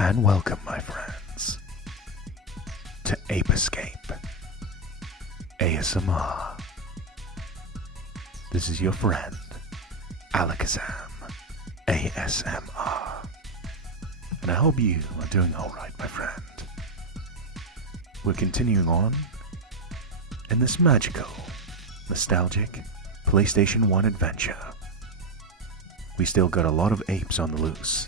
And welcome, my friends, to Ape Escape ASMR. This is your friend, Alakazam ASMR. And I hope you are doing alright, my friend. We're continuing on in this magical, nostalgic PlayStation 1 adventure. We still got a lot of apes on the loose.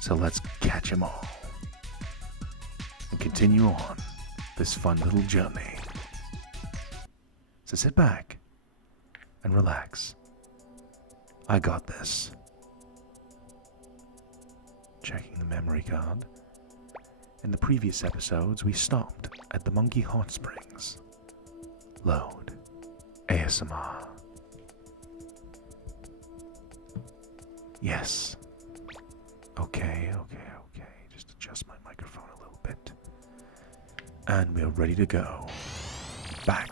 So let's catch them all and continue on this fun little journey. So sit back and relax. I got this. Checking the memory card. In the previous episodes, we stopped at the Monkey Hot Springs. Load. ASMR. Yes. Okay. Just adjust my microphone a little bit. And we're ready to go. Back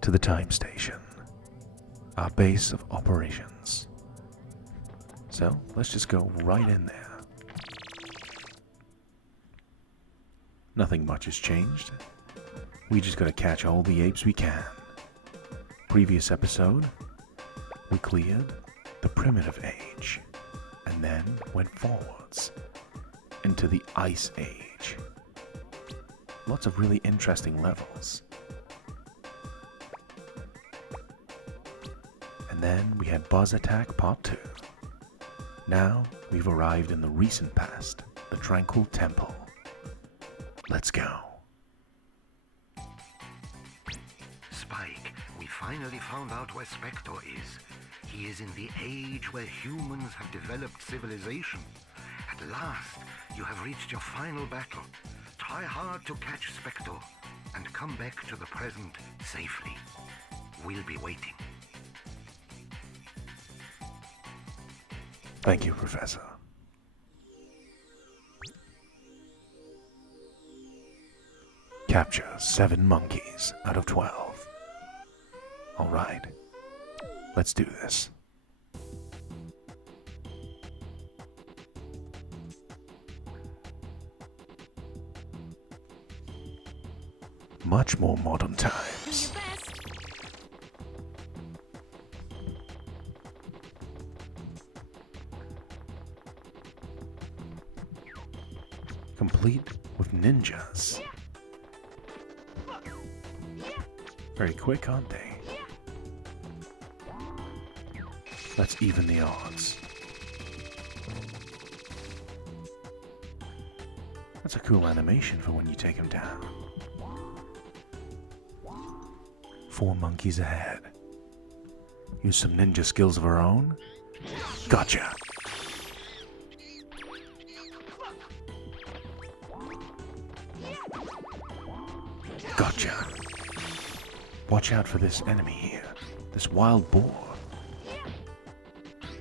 to the time station. Our base of operations. So, let's just go right in there. Nothing much has changed. We just gotta catch all the apes we can. Previous episode, we cleared the primitive age. And then went forwards into the Ice Age. Lots of really interesting levels. And then we had Buzz Attack Part 2. Now we've arrived in the recent past, the Tranquil Temple. Let's go. Spike, we finally found out where Specter is. He is in the age where humans have developed civilization. At last, you have reached your final battle. Try hard to catch Specter and come back to the present safely. We'll be waiting. Thank you, Professor. Capture 7 monkeys out of 12. Alright. Let's do this. Much more modern times. Complete with ninjas. Very quick, aren't they? Let's even the odds. That's a cool animation for when you take him down. 4 monkeys ahead. Use some ninja skills of our own. Gotcha! Gotcha! Watch out for this enemy here. This wild boar.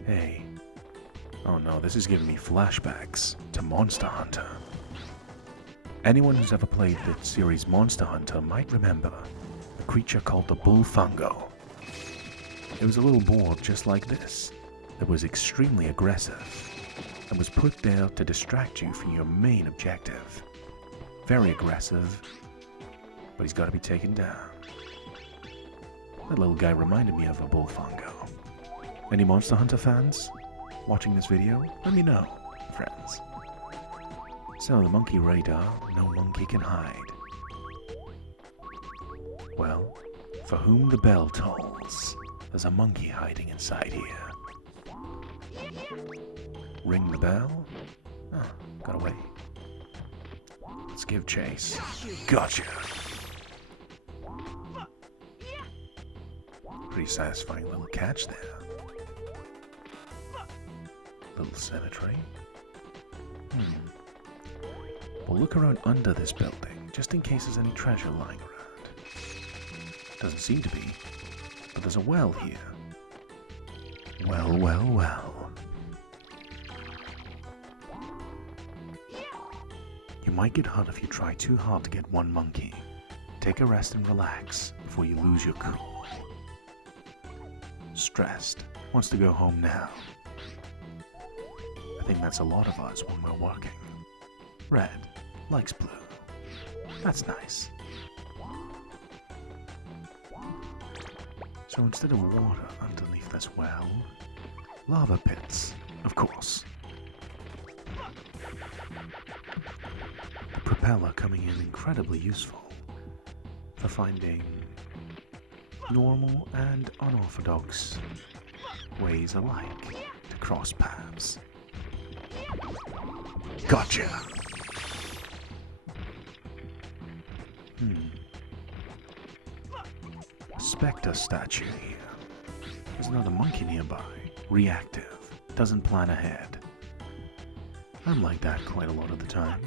Hey. Oh no, this is giving me flashbacks to Monster Hunter. Anyone who's ever played the series Monster Hunter might remember a creature called the Bullfungo. It was a little boar just like this that was extremely aggressive and was put there to distract you from your main objective. Very aggressive, but he's got to be taken down. That little guy reminded me of a Bullfungo. Any Monster Hunter fans watching this video? Let me know, friends. So, the monkey radar, no monkey can hide. Well, for whom the bell tolls, there's a monkey hiding inside here. Ring the bell? Oh, got away. Let's give chase. Gotcha! Pretty satisfying little catch there. Little cemetery. We'll look around under this building, just in case there's any treasure lying around. Doesn't seem to be, but there's a well here. Well. You might get hurt if you try too hard to get one monkey. Take a rest and relax before you lose your cool. Stressed, wants to go home now. I think that's a lot of us when we're working. Red likes blue. That's nice. So instead of water underneath this well, lava pits, of course. The propeller coming in incredibly useful for finding normal and unorthodox ways alike to cross paths. Gotcha! Specter statue here. There's another monkey nearby. Reactive. Doesn't plan ahead. I'm like that quite a lot of the time.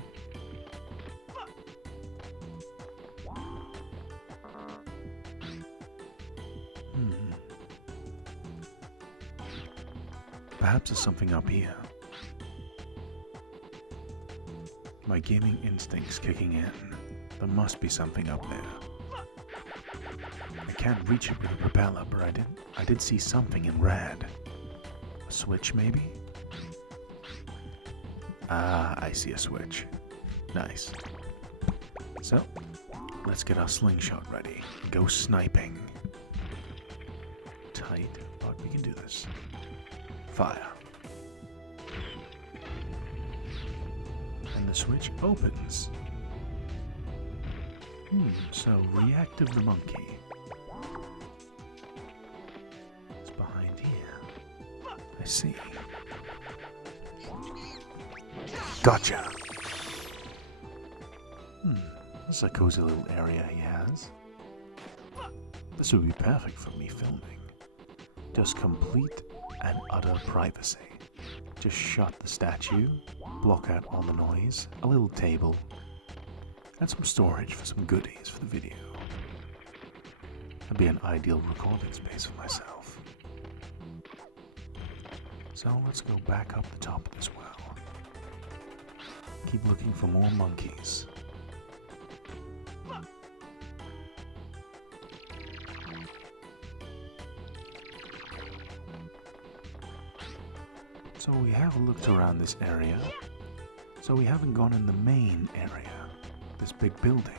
Perhaps there's something up here. My gaming instinct's kicking in. There must be something up there. I can't reach it with a propeller, but I did see something in red. A switch, maybe? Ah, I see a switch. Nice. So, let's get our slingshot ready. Go sniping. Tight, but we can do this. Fire. And the switch opens. So reactive the monkey. It's behind here. I see. Gotcha! This is a cozy little area he has. This would be perfect for me filming. Just complete and utter privacy. Just shut the statue, block out all the noise, a little table, and some storage for some goodies for the video. That'd be an ideal recording space for myself. So let's go back up the top of this well. Keep looking for more monkeys. So we have looked around this area. So we haven't gone in the main area. This big building.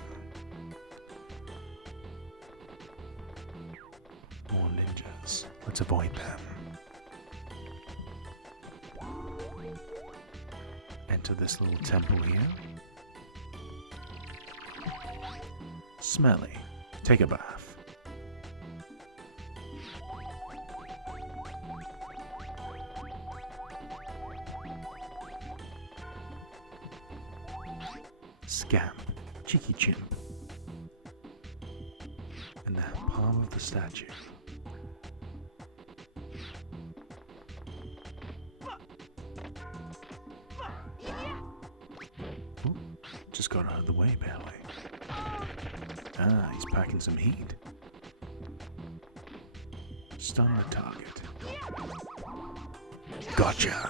More ninjas. Let's avoid them. Enter this little temple here. Smelly. Take a bath. Scamp. Cheeky chimp. And the palm of the statue. Ooh, just got out of the way barely. Ah, he's packing some heat. Stun the target. Gotcha!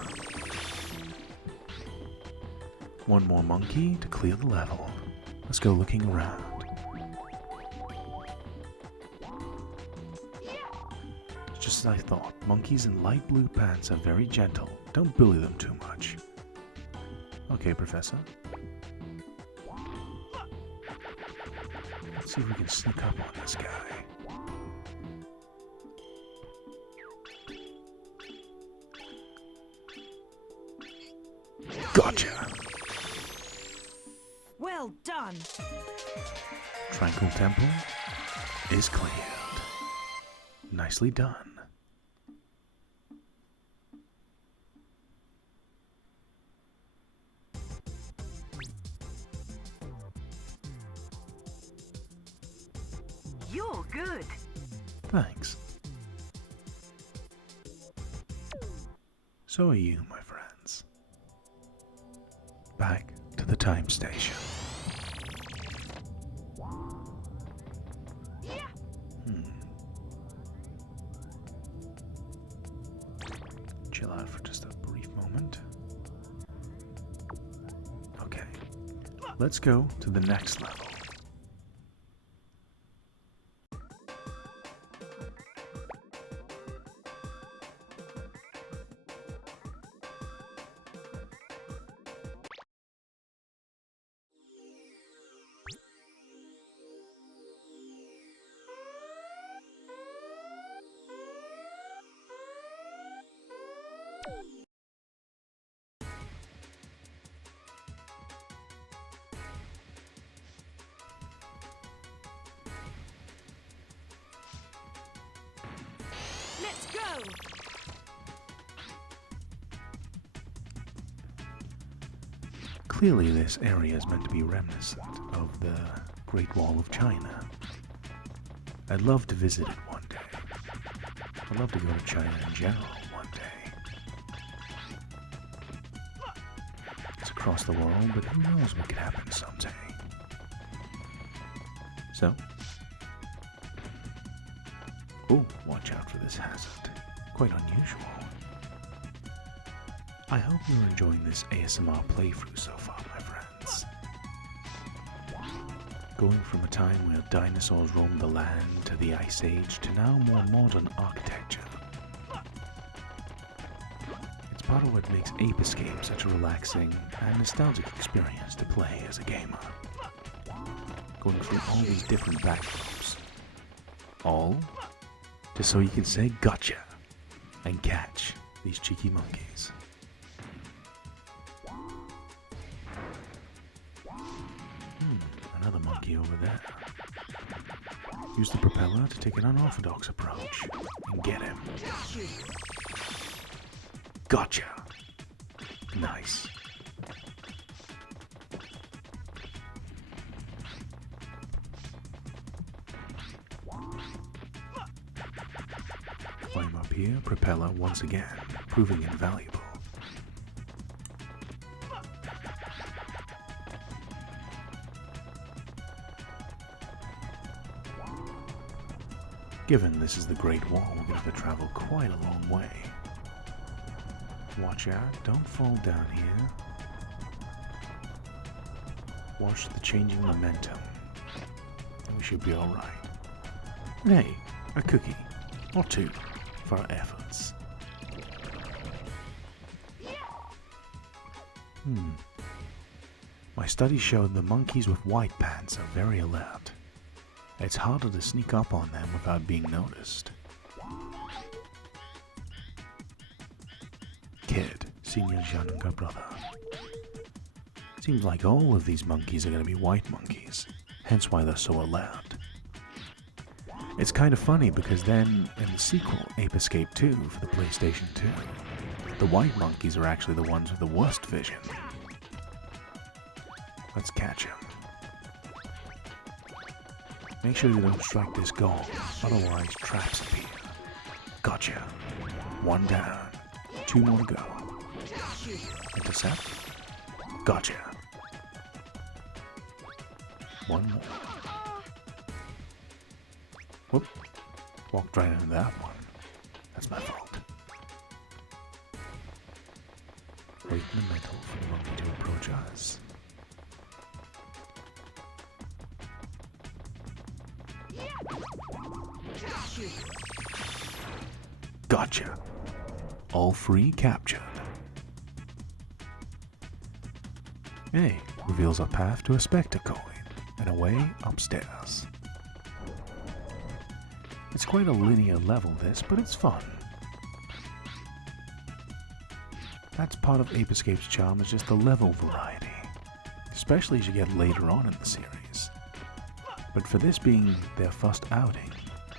One more monkey to clear the level. Let's go looking around. Just as I thought, monkeys in light blue pants are very gentle. Don't bully them too much. Okay, Professor. Let's see if we can sneak up on this guy. Gotcha! Well done! Tranquil Temple is cleared. Nicely done. You're good! Thanks. So are you, my friends. Back to the time station. Chill out for just a brief moment. Okay, let's go to the next level. Let's go! Clearly this area is meant to be reminiscent of the Great Wall of China. I'd love to visit it one day. I'd love to go to China in general one day. It's across the world, but who knows what could happen someday. So, oh, watch out for this hazard. Quite unusual. I hope you're enjoying this ASMR playthrough so far, my friends. Going from a time where dinosaurs roamed the land to the Ice Age to now more modern architecture. It's part of what makes Ape Escape such a relaxing and nostalgic experience to play as a gamer. Going through all these different backdrops. All just so you can say gotcha and catch these cheeky monkeys. Another monkey over there. Use the propeller to take an unorthodox approach and get him. Gotcha! Nice. Climb up here, propeller once again, proving invaluable. Given this is the Great Wall, we're going to have to travel quite a long way. Watch out, don't fall down here. Watch the changing momentum. And we should be alright. Hey, a cookie. Or two, for our efforts. My study showed the monkeys with white pants are very alert. It's harder to sneak up on them without being noticed. Kid, Senior's younger brother. Seems like all of these monkeys are going to be white monkeys, hence why they're so alert. It's kind of funny because then, in the sequel, Ape Escape 2 for the PlayStation 2, the white monkeys are actually the ones with the worst vision. Let's catch him. Make sure you don't strike this goal, otherwise traps appear. Gotcha. One down. Two more to go. Intercept. Gotcha. One more. Whoop. Walked right into that one. That's my fault. Wait in the middle for the monkey to approach us. Gotcha. All three captured. A reveals a path to a Specter coin and a way upstairs. It's quite a linear level this, but it's fun. That's part of Ape Escape's charm, is just the level variety, especially as you get later on in the series. But for this being their first outing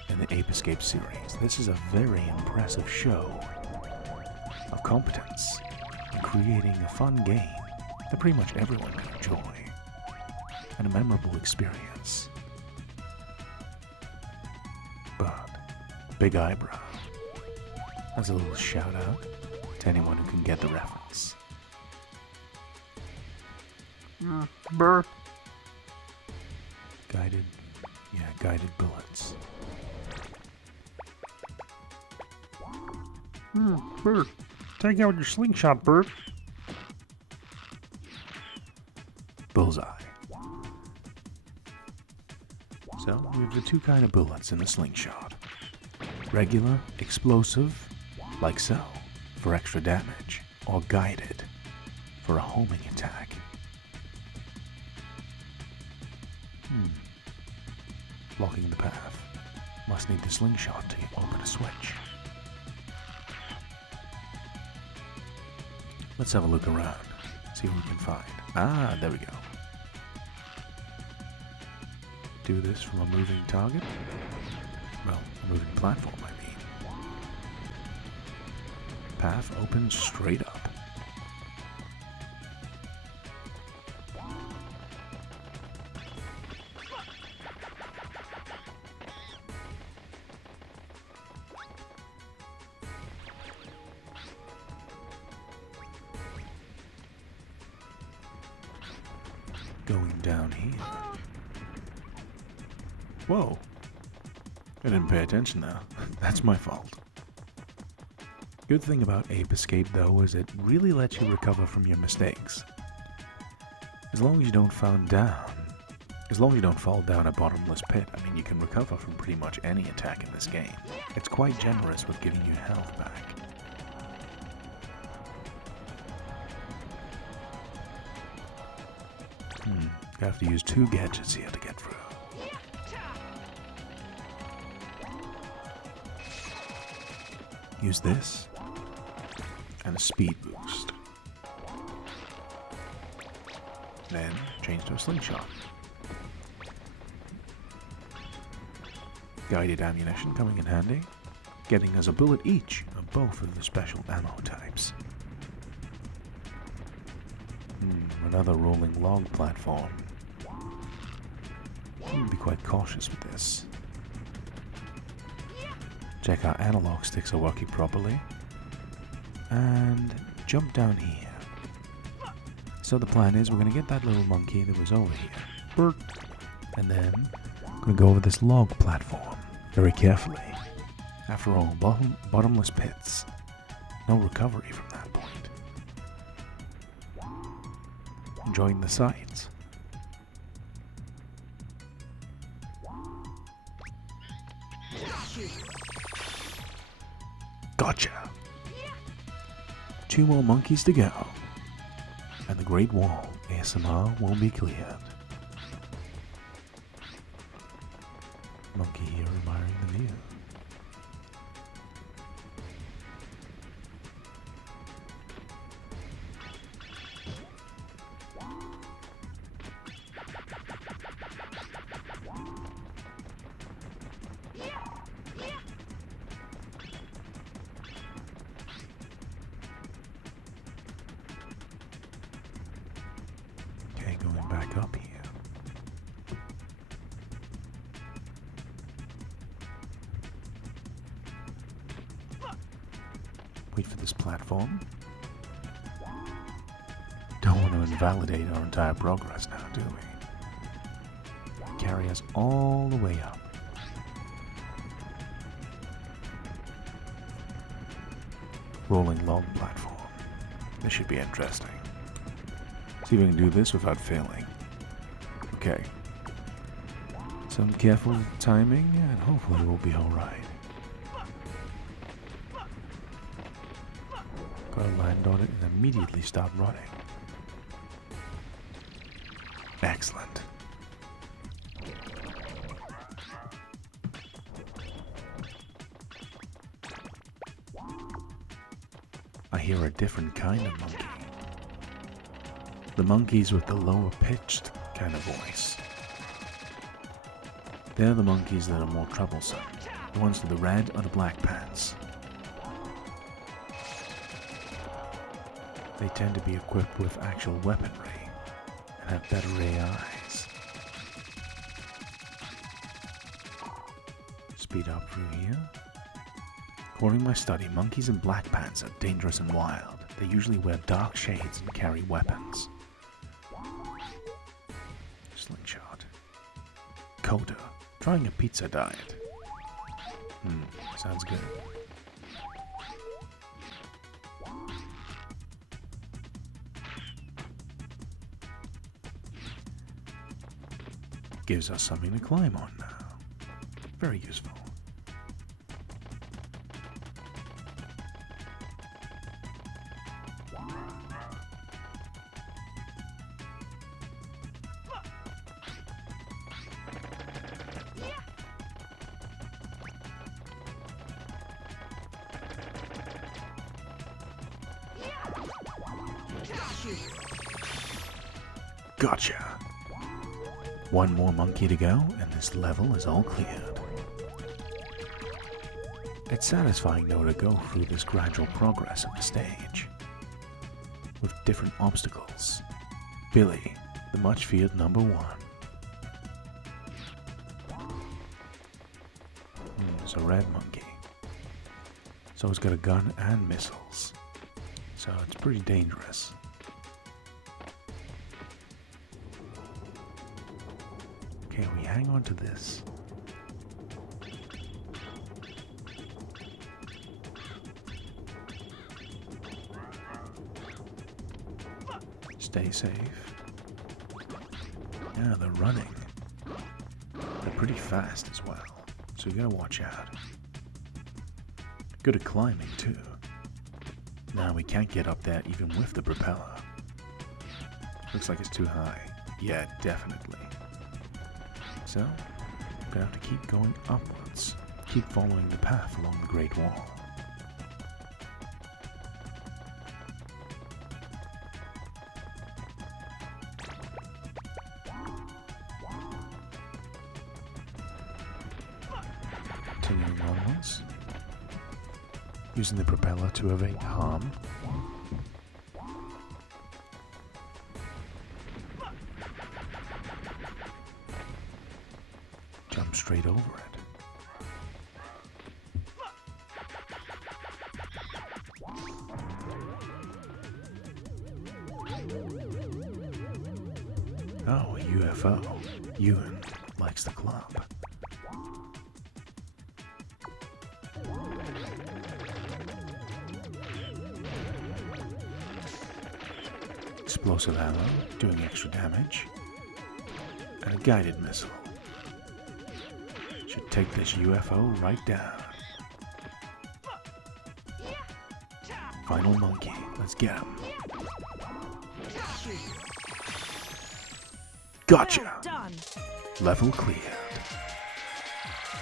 in the Ape Escape series, this is a very impressive show of competence in creating a fun game that pretty much everyone can enjoy, and a memorable experience. But big eyebrow as a little shout out to anyone who can get the reference. Burr. Guided bullets. Bert, take out your slingshot, Bert. Bullseye. So, we have the two kind of bullets in the slingshot. Regular, explosive, like so, for extra damage, or guided, for a homing attack. Blocking the path. Must need the slingshot to open a switch. Let's have a look around. See what we can find. Ah, there we go. Do this from a moving target? Well, a moving platform, I mean. Path opens straight up. Going down here. Whoa. I didn't pay attention there. That's my fault. Good thing about Ape Escape though is it really lets you recover from your mistakes. As long as you don't fall down a bottomless pit, I mean you can recover from pretty much any attack in this game. It's quite generous with giving you health back. You have to use 2 gadgets here to get through. Use this and a speed boost. Then change to a slingshot. Guided ammunition coming in handy, getting us a bullet each of both of the special ammo types. Another rolling log platform. Need to be quite cautious with this. Check our analog sticks are working properly. And jump down here. So the plan is we're going to get that little monkey that was over here. Bert. And then we're going to go over this log platform very carefully. After all, bottomless pits. No recovery from that point. Enjoying the sights. Gotcha. 2 more monkeys to go. And the Great Wall ASMR will be cleared. Monkey here admiring the view. Okay, going back up here. Wait for this platform. Don't want to invalidate our entire progress now, do we? Carry us all the way up. Rolling log platform. This should be interesting. See if we can do this without failing. Okay. Some careful timing and hopefully we'll be alright. Gotta land on it and immediately start running. Excellent. I hear a different kind of monkey. The monkeys with the lower pitched kind of voice. They're the monkeys that are more troublesome. The ones with the red or the black pants. They tend to be equipped with actual weaponry and have better AIs. Speed up through here. According to my study, monkeys in black pants are dangerous and wild. They usually wear dark shades and carry weapons. Slingshot. Coda. Trying a pizza diet. Sounds good. Gives us something to climb on now. Very useful. Gotcha. One more monkey to go, and this level is all cleared. It's satisfying though to go through this gradual progress of the stage, with different obstacles. Billy, the much feared number 1. There's a red monkey. So he's got a gun and missiles. So it's pretty dangerous. Okay, we hang on to this. Stay safe. Yeah, they're running. They're pretty fast as well, so you gotta watch out. Good at climbing too. Now we can't get up there even with the propeller. Looks like it's too high. Yeah, definitely. So, we're gonna have to keep going upwards. Keep following the path along the Great Wall. Continuing onwards. Using the propeller to evade harm. Jump straight over it. Oh, a UFO. Ewan likes the club. Explosive ammo, doing extra damage. And a guided missile. Should take this UFO right down. Final monkey, let's get him. Gotcha! Well done. Level cleared.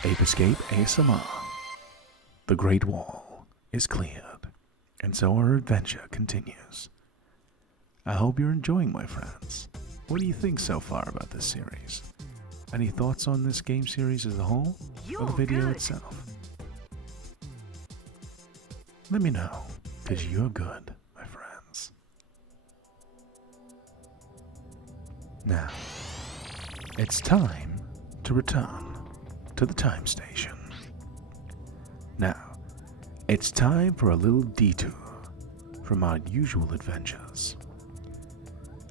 Ape Escape ASMR. The Great Wall is cleared, and so our adventure continues. I hope you're enjoying, my friends. What do you think so far about this series? Any thoughts on this game series as a whole, or the video itself? Let me know, because you're good, my friends. Now, it's time to return to the time station. Now, it's time for a little detour from our usual adventures.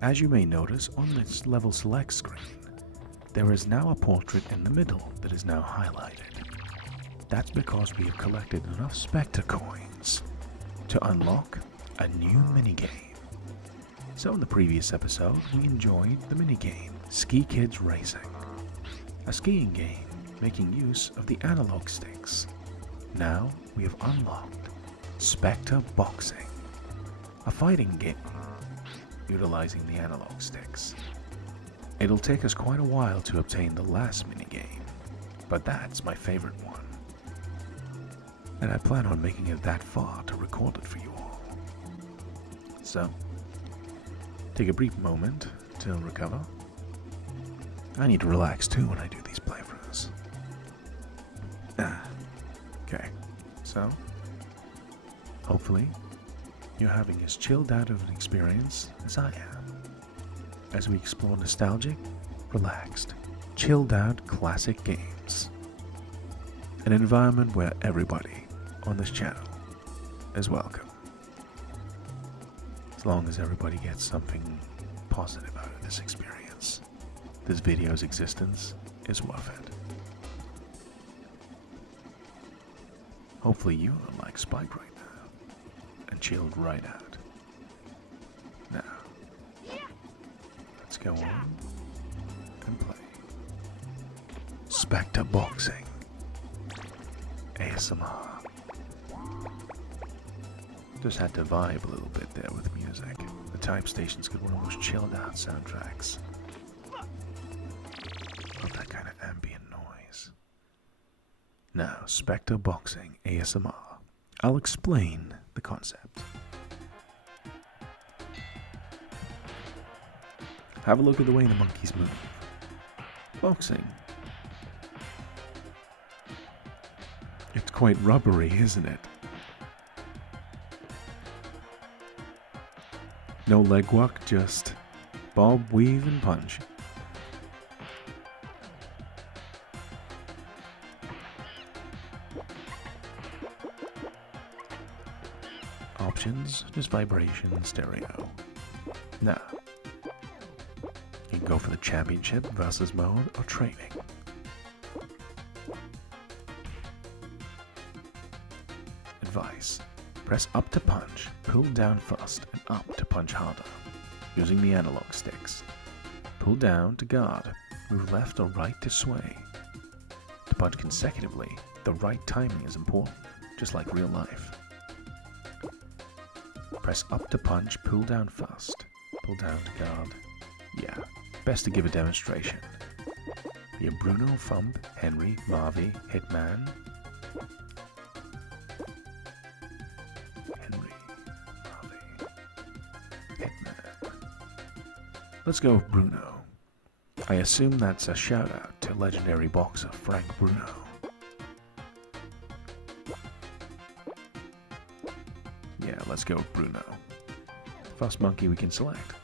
As you may notice on this level select screen, there is now a portrait in the middle that is now highlighted. That's because we have collected enough Specter coins to unlock a new minigame. So in the previous episode, we enjoyed the minigame, Ski Kids Racing, a skiing game making use of the analog sticks. Now we have unlocked Specter Boxing, a fighting game utilizing the analog sticks. It'll take us quite a while to obtain the last minigame, but that's my favorite one. And I plan on making it that far to record it for you all. So, take a brief moment to recover. I need to relax too when I do these playthroughs. Okay, so, hopefully, you're having as chilled out of an experience as I am, as we explore nostalgic, relaxed, chilled out classic games. An environment where everybody on this channel is welcome. As long as everybody gets something positive out of this experience, this video's existence is worth it. Hopefully you are like Spike right now, and chilled right out. Now, let's go on and play Specter Boxing ASMR. Just had to vibe a little bit there with music. The time station's got one of those chilled out soundtracks. Love that kind of ambient noise. Now, Specter Boxing ASMR. I'll explain the concept. have a look at the way the monkeys move. Boxing. It's quite rubbery, isn't it? No leg work, just bob, weave, and punch. Options, just vibration, stereo. Now, you can go for the championship, versus mode, or training. Advice. Press up to punch, pull down first, and up to punch harder, using the analog sticks. Pull down to guard, move left or right to sway. To punch consecutively, the right timing is important, just like real life. Press up to punch, pull down first, pull down to guard. Yeah, best to give a demonstration. You're Bruno, Fump, Henry, Marvy, Hitman. Henry, Marvy, Hitman. Let's go with Bruno. I assume that's a shout out to legendary boxer Frank Bruno. Yeah, let's go with Bruno. First monkey we can select.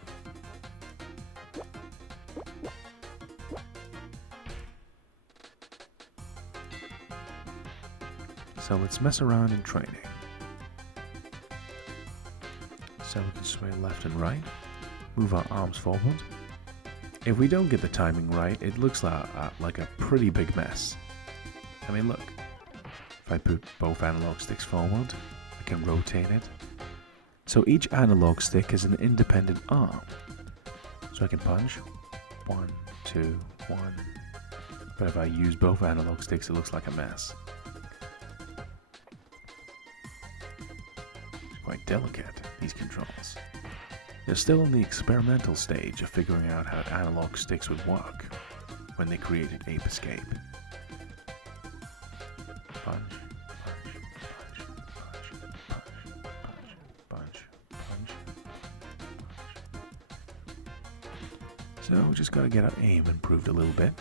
So let's mess around in training. So we can sway left and right, move our arms forward. If we don't get the timing right, it looks like a pretty big mess. I mean, look. If I put both analog sticks forward, I can rotate it. So each analog stick is an independent arm. So I can punch 1, 2, 1. But if I use both analog sticks, it looks like a mess. It's quite delicate, these controls. They're still in the experimental stage of figuring out how analog sticks would work when they created Ape Escape. Punch, punch, punch, punch, punch, punch, punch. So we just gotta get our aim improved a little bit,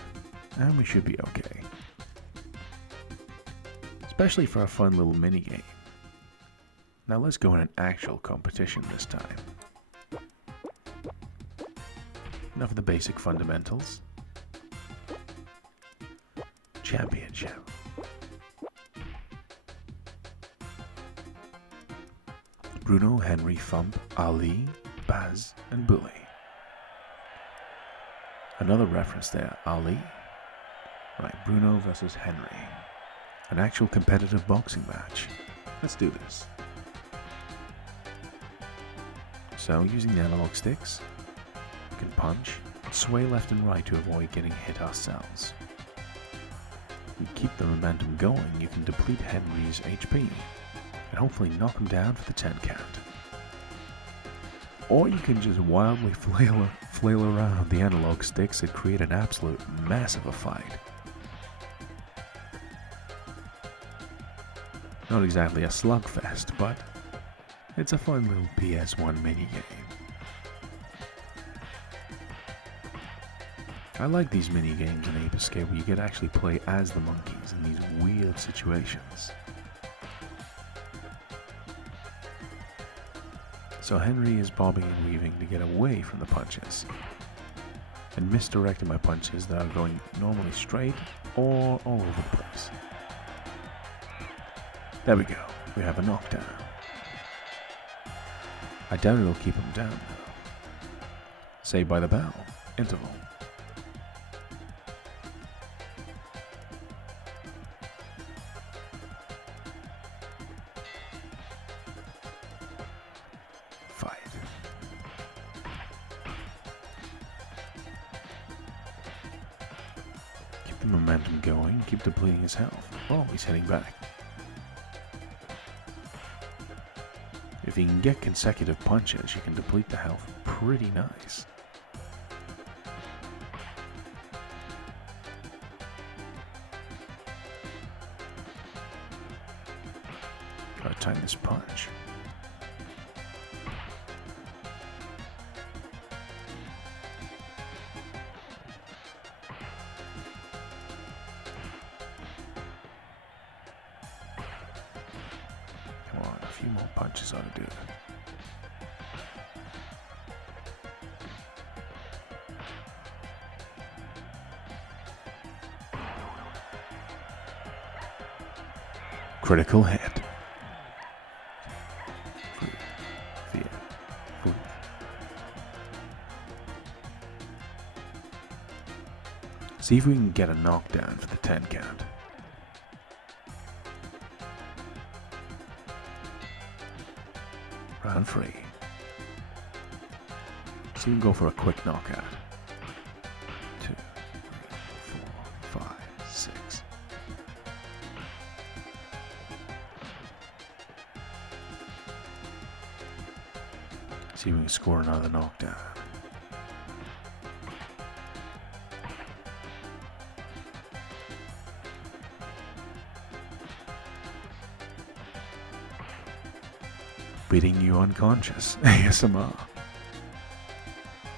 and we should be okay. Especially for a fun little minigame. Now let's go in an actual competition this time. Enough of the basic fundamentals. Championship. Bruno, Henry, Fump, Ali, Baz, and Bully. Another reference there, Ali. Right, Bruno versus Henry. An actual competitive boxing match. Let's do this. So, using the analog sticks, we can punch, sway left and right to avoid getting hit ourselves. If you keep the momentum going, you can deplete Henry's HP, and hopefully knock him down for the 10 count. Or you can just wildly flail around the analog sticks and create an absolute mess of a fight. Not exactly a slugfest, but it's a fun little PS1 minigame. I like these minigames in Ape Escape where you get to actually play as the monkeys in these weird situations. So Henry is bobbing and weaving to get away from the punches, and misdirecting my punches that are going normally straight or all over the place. There we go, we have a knockdown. I doubt it'll keep him down though. Saved by the bell. Interval. Fight. Keep the momentum going, keep depleting his health. Oh, he's heading back. If you can get consecutive punches, you can deplete the health pretty nice. Gotta time this punch. few more punches ought to do it. Critical hit. See if we can get a knockdown for the 10 count. Round 3. See if we can go for a quick knockout. 2, 3, 4, 5, 6. See if we can score another knockdown. Beating you unconscious. ASMR.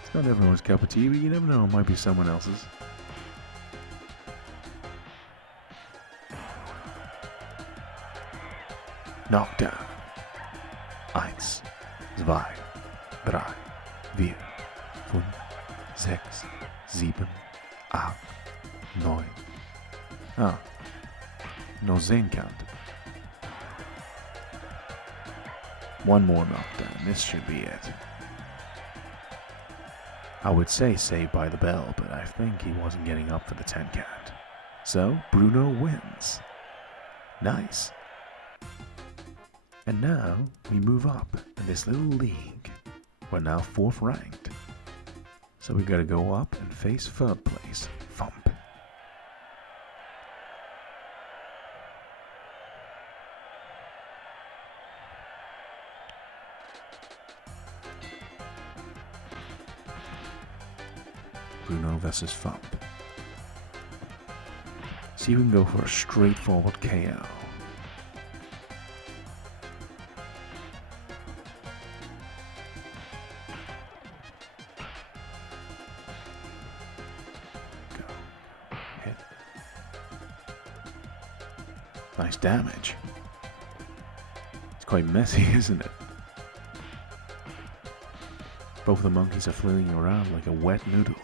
It's not everyone's cup of tea, but you never know, it might be someone else's. Knockdown. 1, 2, 3, 4, 5, 6, 7, 8, 9. Ah. No Zen count. One more knockdown, this should be it. I would say Saved by the Bell, but I think he wasn't getting up for the 10 count. So, Bruno wins. Nice. And now, we move up in this little league. We're now 4th ranked. So we gotta go up and face 3rd place, Thump. Bruno versus Thump. See if we can go for a straightforward KO. Go. Hit. Nice damage. It's quite messy, isn't it? Both the monkeys are flailing around like a wet noodle.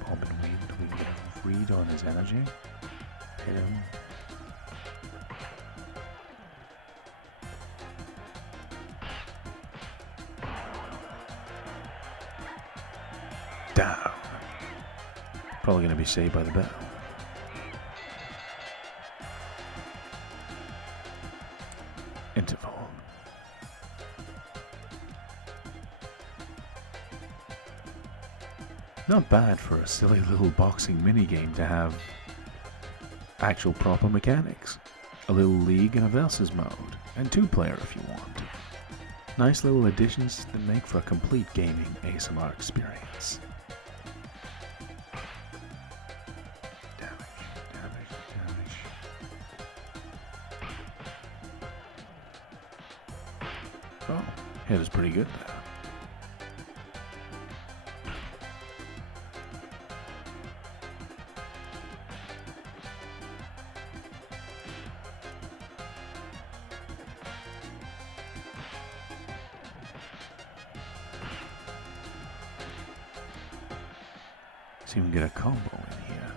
Bob and weave until we get him freed on his energy. Hit him. Down. Probably gonna be saved by the bell. Interval. Not bad for a silly little boxing minigame to have actual proper mechanics. A little league and a versus mode, and 2-player if you want. Nice little additions that make for a complete gaming ASMR experience. Damage. Oh, hit is pretty good there. See if we can get a combo in here.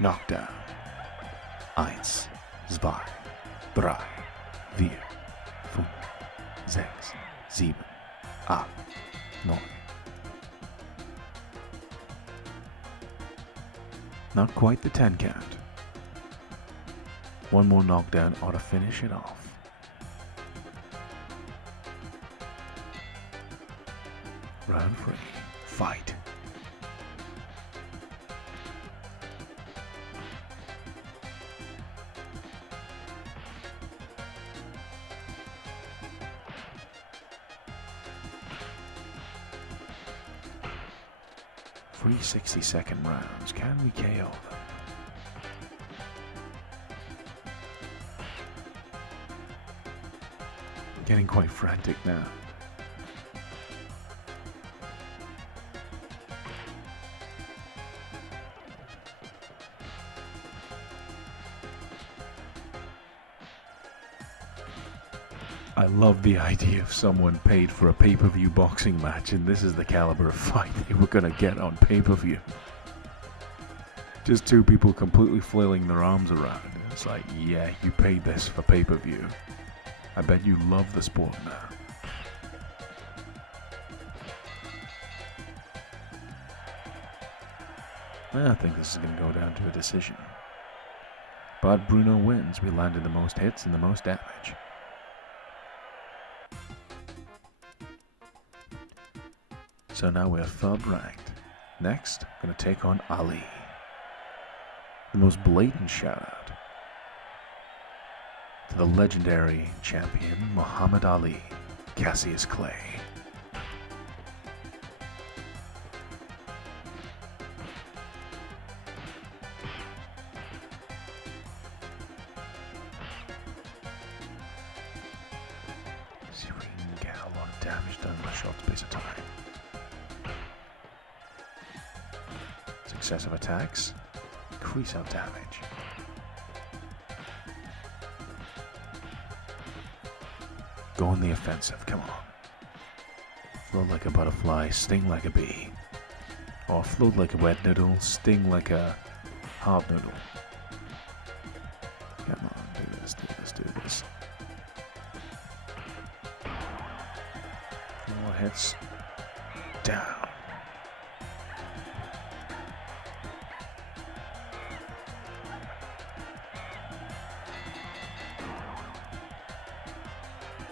Knockdown. 1, 2, 3, 4, 5, 6, 7, 8, 9. Not quite the 10 count. One more knockdown ought to finish it off. Round 3. Fight. Three 60-second rounds. Can we KO them? Getting quite frantic now. I love the idea of someone paid for a pay-per-view boxing match, and this is the caliber of fight they were gonna get on pay-per-view. Just two people completely flailing their arms around. It's like, yeah, you paid this for pay-per-view. I bet you love the sport now. I think this is gonna go down to a decision. But Bruno wins. We landed the most hits and the most damage. So now we're third ranked. Next, I'm gonna take on Ali. The most blatant shout out to the legendary champion Muhammad Ali, Cassius Clay. See if we can get a lot of damage done in a short space of time. Successive attacks increase our damage. Go on the offensive, come on. Float like a butterfly, sting like a bee. Or float like a wet noodle, sting like a hard noodle. Come on, do this, do this, do this. More hits. Down.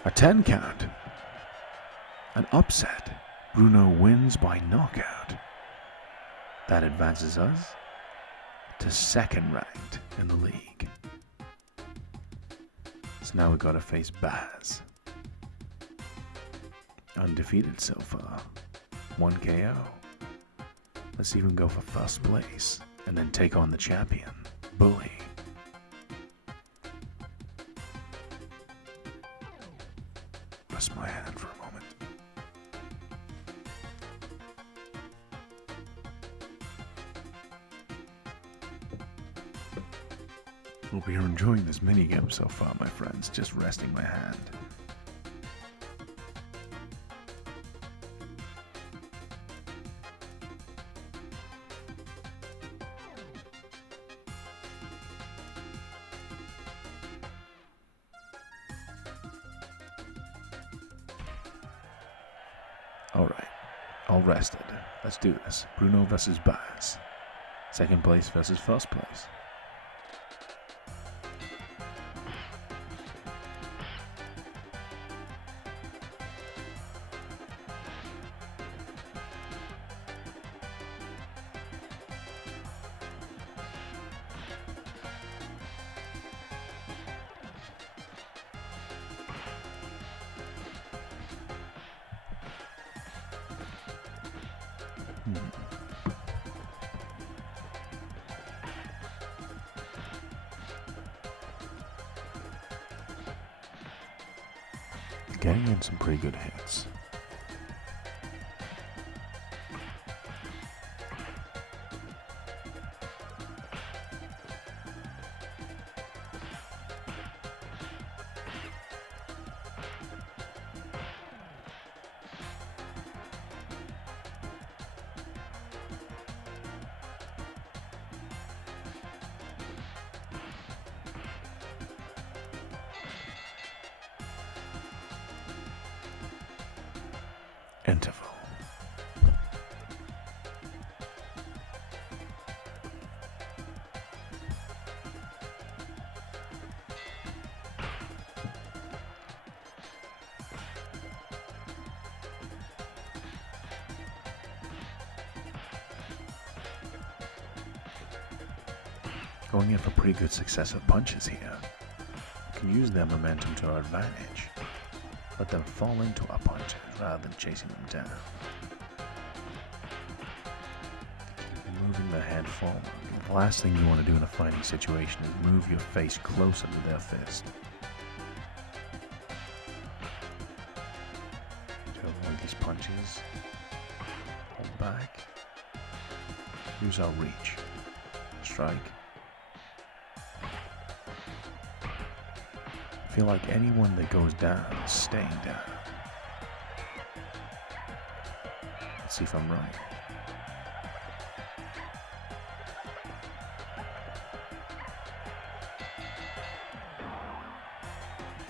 A 10 count. An upset. Bruno wins by knockout. That advances us to second ranked in the league. So now we gotta face Baz. Undefeated so far. 1 KO. Let's see if we can go for first place and then take on the champion, Bully. Rest my hand for a moment. Hope you're enjoying this minigame so far, my friends. Just resting my hand. Alright, all rested. Let's do this. Bruno versus Baz. Second place versus first place. Getting in some pretty good hits. Interval. Going in for pretty good successive punches here. We can use their momentum to our advantage. Let them fall into our punches rather than chasing them down. Moving their head forward. The last thing you want to do in a fighting situation is move your face closer to their fist. his punches. Hold back. Use our reach. Strike. I feel like anyone that goes down is staying down. Let's see if I'm right.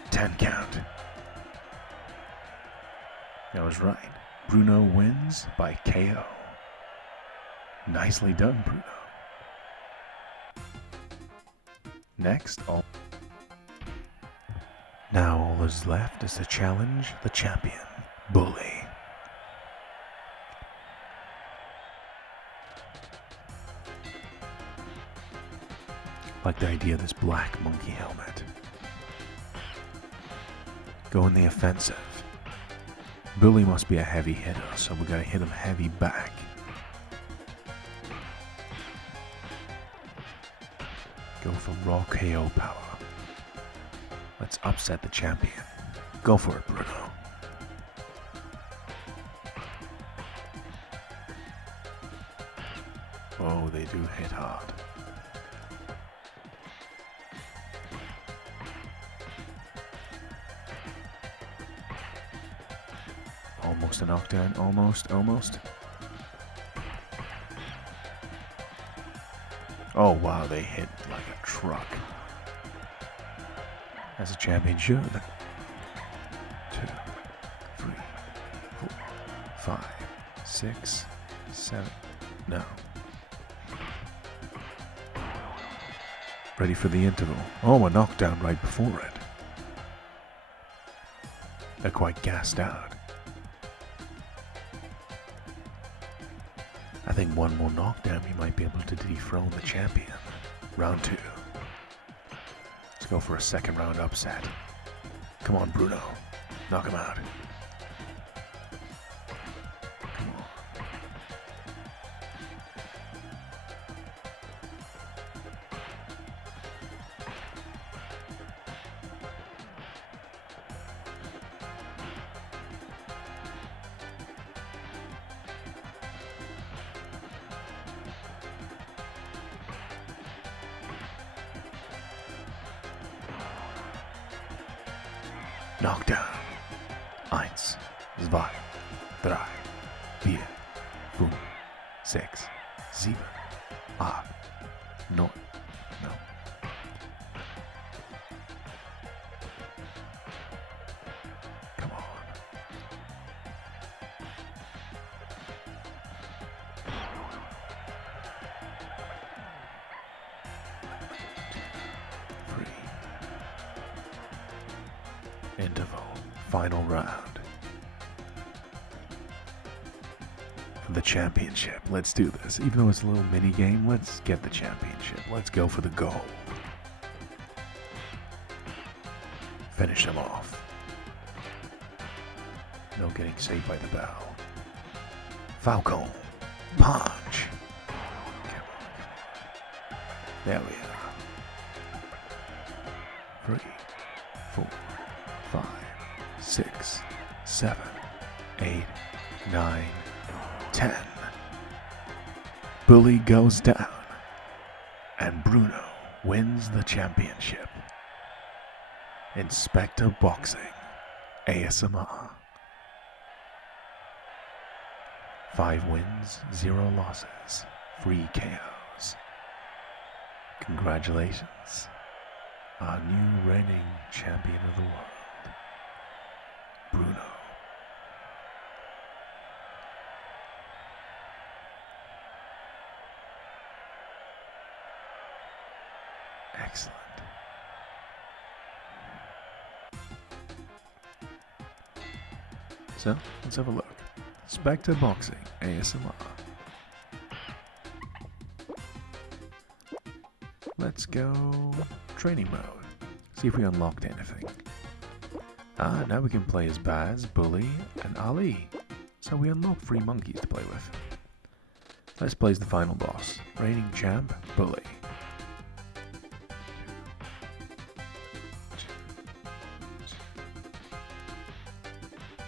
Ten count. I was right. Bruno wins by KO. Nicely done, Bruno. Next, now all that's left is to challenge the champion, Bully. Like the idea of this black monkey helmet. Go in the offensive. Bully must be a heavy hitter, so we gotta hit him heavy back. Go for raw KO power. Let's upset the champion. Go for it, Bruno. Oh, they do hit hard. Almost a knockdown, almost. Oh wow, they hit like a truck. As a champion should. 2, 3, 4, 5, 6, 7. No. Ready for the interval. Oh, a knockdown right before it. They're quite gassed out. I think one more knockdown, we might be able to dethrone the champion. Round 2. Let's go for a second round upset. Come on, Bruno. Knock him out. Come on. Knockdown. 1, 2, 3, 4, 5, 6, 7, 8, 9. No. Come on. Interval. Final round. For the championship. Let's do this. Even though it's a little mini game, let's get the championship. Let's go for the goal. Finish him off. No getting saved by the bell. Falcon. Punch. There we are. 3, 4, 5, 6, 7, 8, 9, 10. Bully goes down, and Bruno wins the championship. In Specter Boxing, ASMR. 5 wins, 0 losses, 3 KOs. Congratulations, our new reigning champion of the world, Bruno. Excellent. So, let's have a look. Specter Boxing, ASMR. Let's go training mode. See if we unlocked anything. Ah, now we can play as Baz, Bully, and Ali. So we unlock 3 monkeys to play with. Let's play as the final boss. Reigning champ, Bully.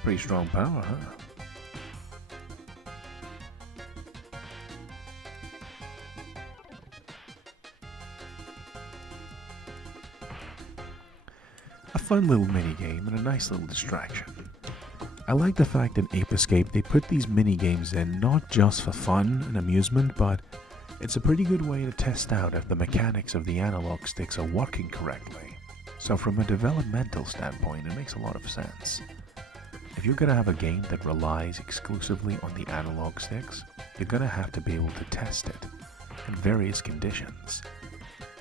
Pretty strong power, huh? fun little minigame and a nice little distraction. I like the fact in Ape Escape they put these minigames in not just for fun and amusement, but it's a pretty good way to test out if the mechanics of the analog sticks are working correctly. So from a developmental standpoint, it makes a lot of sense. If you're going to have a game that relies exclusively on the analog sticks, you're going to have to be able to test it in various conditions.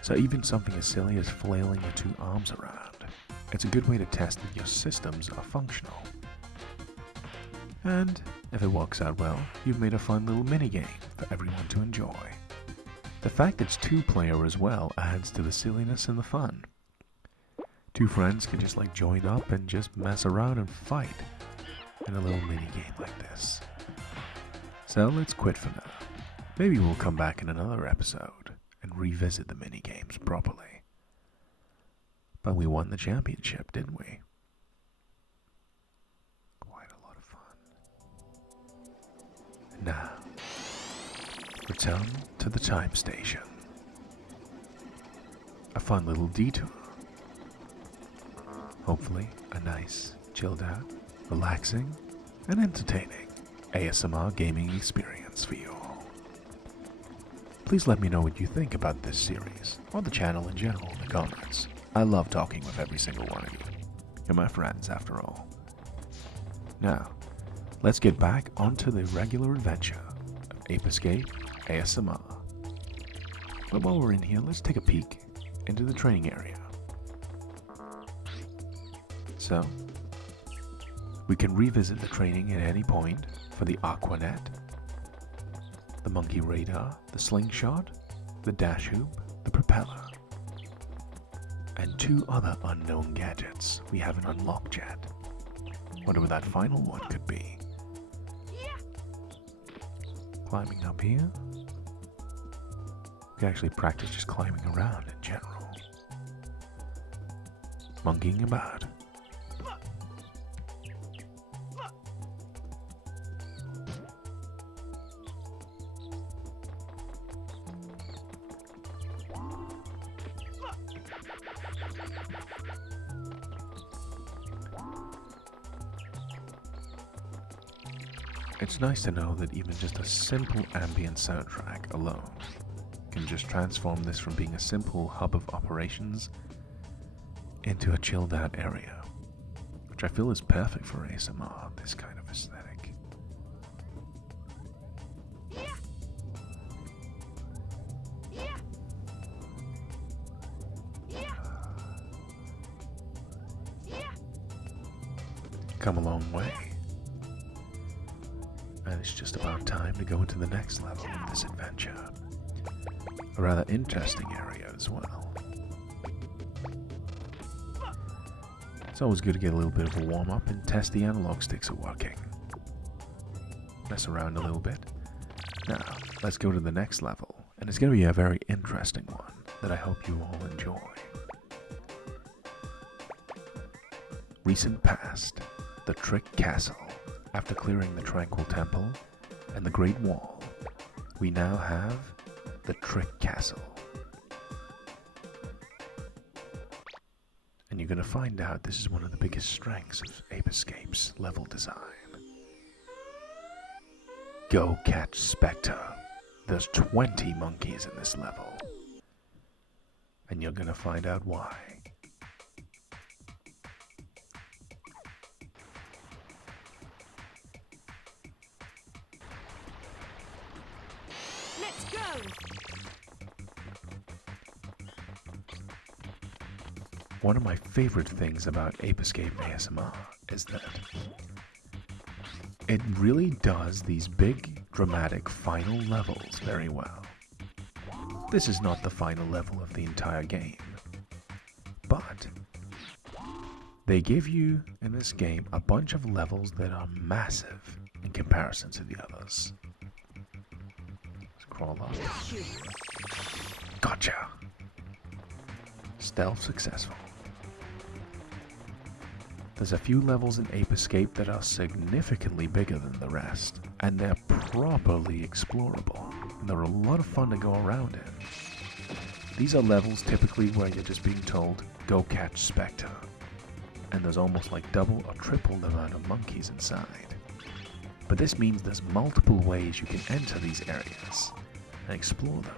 So even something as silly as flailing your two arms around, it's a good way to test that your systems are functional. And if it works out well, you've made a fun little minigame for everyone to enjoy. The fact it's two-player as well adds to the silliness and the fun. Two friends can just join up and just mess around and fight in a little minigame like this. So let's quit for now. Maybe we'll come back in another episode and revisit the minigames properly. But we won the championship, didn't we? Now, return to the time station. A fun little detour. Hopefully, a nice, chilled out, relaxing, and entertaining ASMR gaming experience for you all. Please let me know what you think about this series, or the channel in general in the comments. I love talking with every single one of you. You're my friends, after all. Now, let's get back onto the regular adventure of Ape Escape ASMR. But while we're in here, let's take a peek into the training area. So, we can revisit the training at any point for the Aquanet, the monkey radar, the slingshot, the dash hoop, the propeller, and two other unknown gadgets we haven't unlocked yet. Wonder what that final one could be. Climbing up here. We can actually practice just climbing around in general. Monkeying about. It's nice to know that even just a simple ambient soundtrack alone can just transform this from being a simple hub of operations into a chilled out area, which I feel is perfect for ASMR, this kind of aesthetic. Come a long way. And it's just about time to go into the next level of this adventure. A rather interesting area as well. It's always good to get a little bit of a warm-up and test the analog sticks are working. Mess around a little bit. Now, let's go to the next level, and it's going to be a very interesting one that I hope you all enjoy. Recent past, the Trick Castle. After clearing the Tranquil Temple and the Great Wall, we now have the Trick Castle. And you're going to find out this is one of the biggest strengths of Ape Escape's level design. Go catch Specter. There's 20 monkeys in this level. And you're going to find out why. Let's go! One of my favorite things about Ape Escape ASMR is that it really does these big, dramatic final levels very well. This is not the final level of the entire game, but they give you, in this game, a bunch of levels that are massive in comparison to the others. Let's crawl up. Gotcha! Stealth successful. There's a few levels in Ape Escape that are significantly bigger than the rest, and they're properly explorable, and they're a lot of fun to go around in. These are levels typically where you're just being told, go catch Specter. and there's almost like double or triple the amount of monkeys inside. But this means there's multiple ways you can enter these areas and explore them.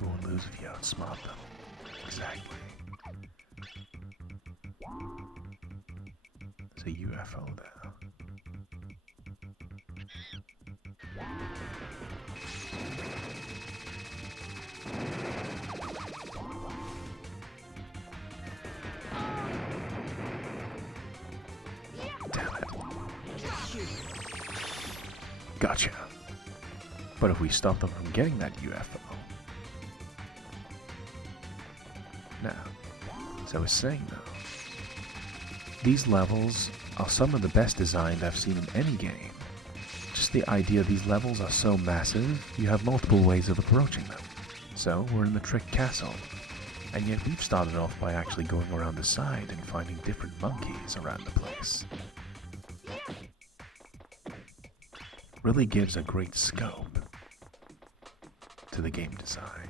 You won't lose if you outsmart them. Exactly. There's a UFO there. Damn it. Gotcha. But if we stop them from getting that UFO... Now, as I was saying though, these levels are some of the best designed I've seen in any game. Just the idea these levels are so massive, you have multiple ways of approaching them. So, we're in the Trick Castle, and yet we've started off by actually going around the side and finding different monkeys around the place. Really gives a great scope to the game design.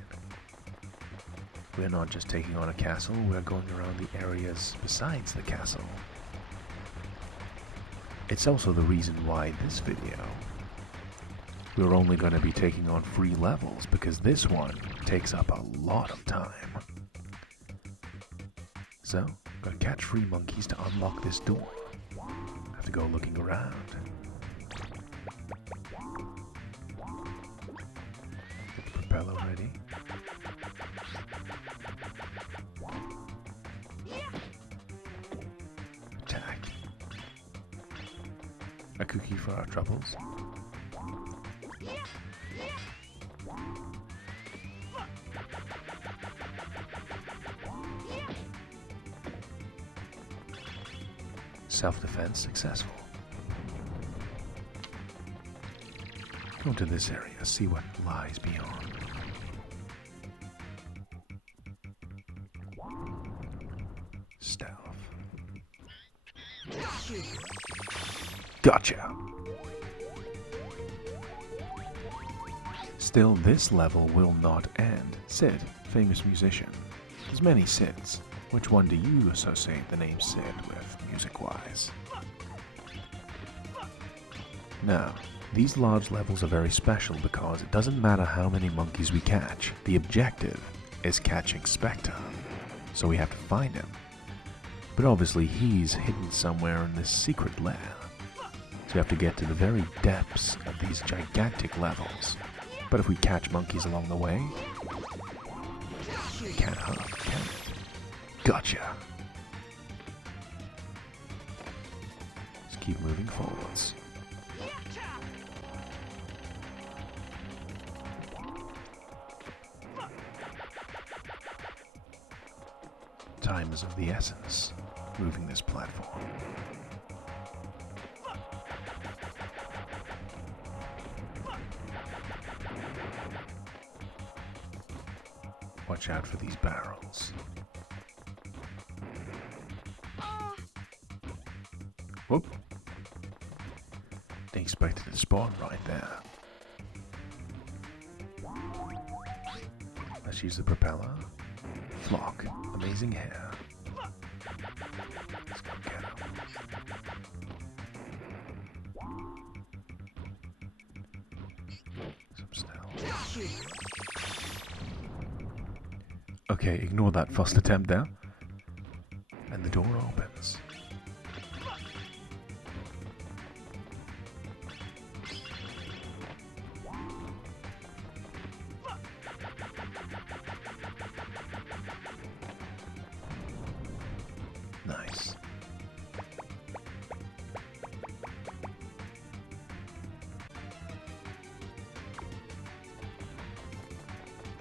We're not just taking on a castle, we're going around the areas besides the castle. It's also the reason why this video, we're only going to be taking on 3 levels, because this one takes up a lot of time. So, gotta catch 3 monkeys to unlock this door. Have to go looking around. Get the propeller ready. Attack. A cookie for our troubles. Self-defense successful. Go to this area, see what lies beyond. Stealth. Gotcha! Still, this level will not end. Sid, famous musician. There's many Sids. Which one do you associate the name Sid with, music-wise? Now, these large levels are very special because it doesn't matter how many monkeys we catch. The objective is catching Specter, so we have to find him. But obviously he's hidden somewhere in this secret lair. So we have to get to the very depths of these gigantic levels. But if we catch monkeys along the way, it can't hurt, can it? Gotcha! Just keep moving forwards. Time is of the essence, moving this platform. Watch out for these barrels. Whoop. Didn't expect it to spawn right there. Let's use the propeller. Flock. Amazing hair. Let's go get him. Some stealth. Okay, ignore that first attempt there. And the door opens. Nice.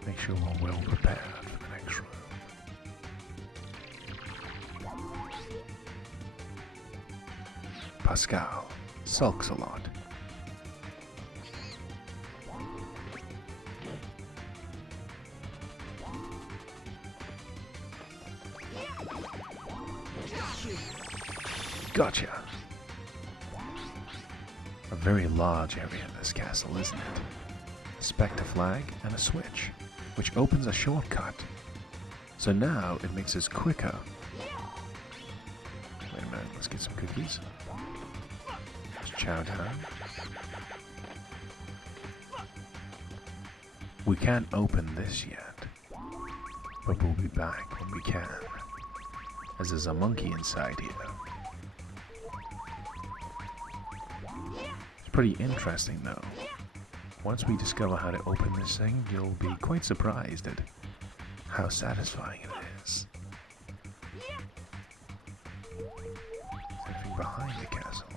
Make sure we're well prepared for the next room. Pascal sulks a lot. Gotcha. A very large area in this castle, isn't it? A Specter flag and a switch, which opens a shortcut So now it makes us quicker. Wait a minute, let's get some cookies. Let's chow down. We can't open this yet, but we'll be back when we can, as there's a monkey inside here. It's pretty interesting though. Once we discover how to open this thing, you'll be quite surprised at how satisfying it is. There's anything behind the castle.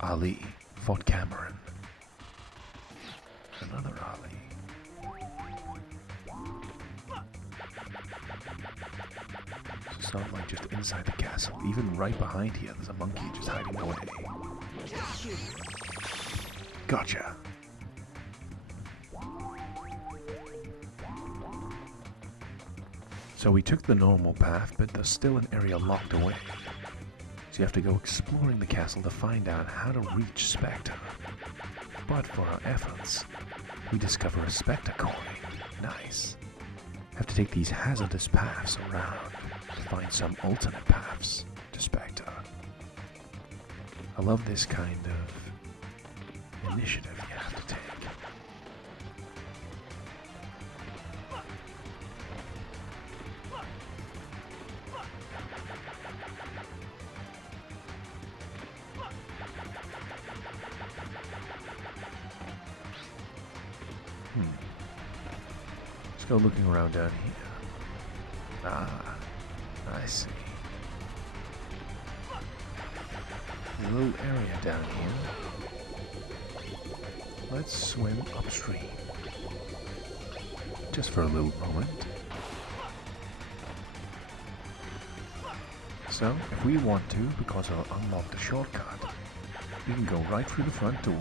Ali fought Cameron. Another Ali. It's not like just inside the castle. Even right behind here, there's a monkey just hiding away. Gotcha. So we took the normal path, but there's still an area locked away. So you have to go exploring the castle to find out how to reach Specter. But for our efforts, we discover a Specter coin. Nice. Have to take these hazardous paths around to find some alternate paths to Specter. I love this kind of initiative you have to take. Let's go looking around down here. Ah, I see. A little area down here. Let's swim upstream. Just for a little moment. So, if we want to, because I'll unlock the shortcut, we can go right through the front door,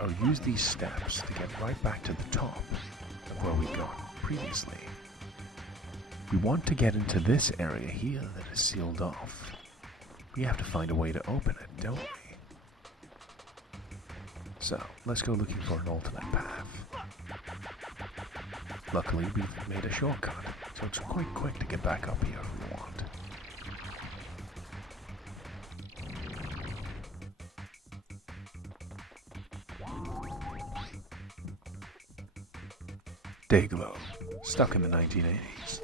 or use these steps to get right back to the top of where we got previously. We want to get into this area here that is sealed off. We have to find a way to open it, don't we? So, let's go looking for an alternate path. Luckily, we've made a shortcut, so it's quite quick to get back up here if we want. Dayglow, stuck in the 1980s.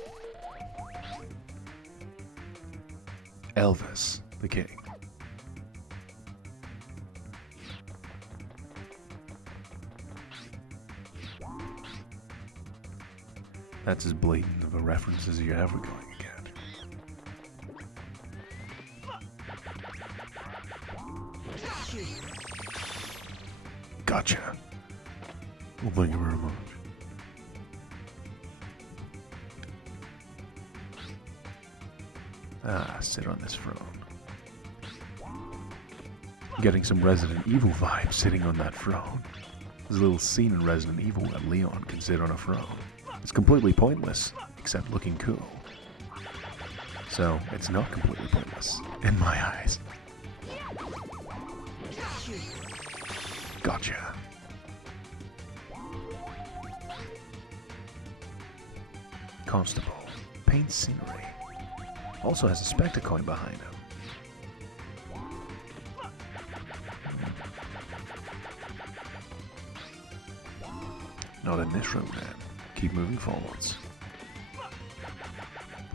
Elvis, the king. That's as blatant of a reference as you're ever going to get. Gotcha. Well, thank you very much. Ah, sit on this throne. Getting some Resident Evil vibes sitting on that throne. There's a little scene in Resident Evil where Leon can sit on a throne. It's completely pointless, except looking cool. So, it's not completely pointless, in my eyes. Gotcha. Constable. Paints scenery. Also has a Specter coin behind him. Not in this room, man. Keep moving forwards.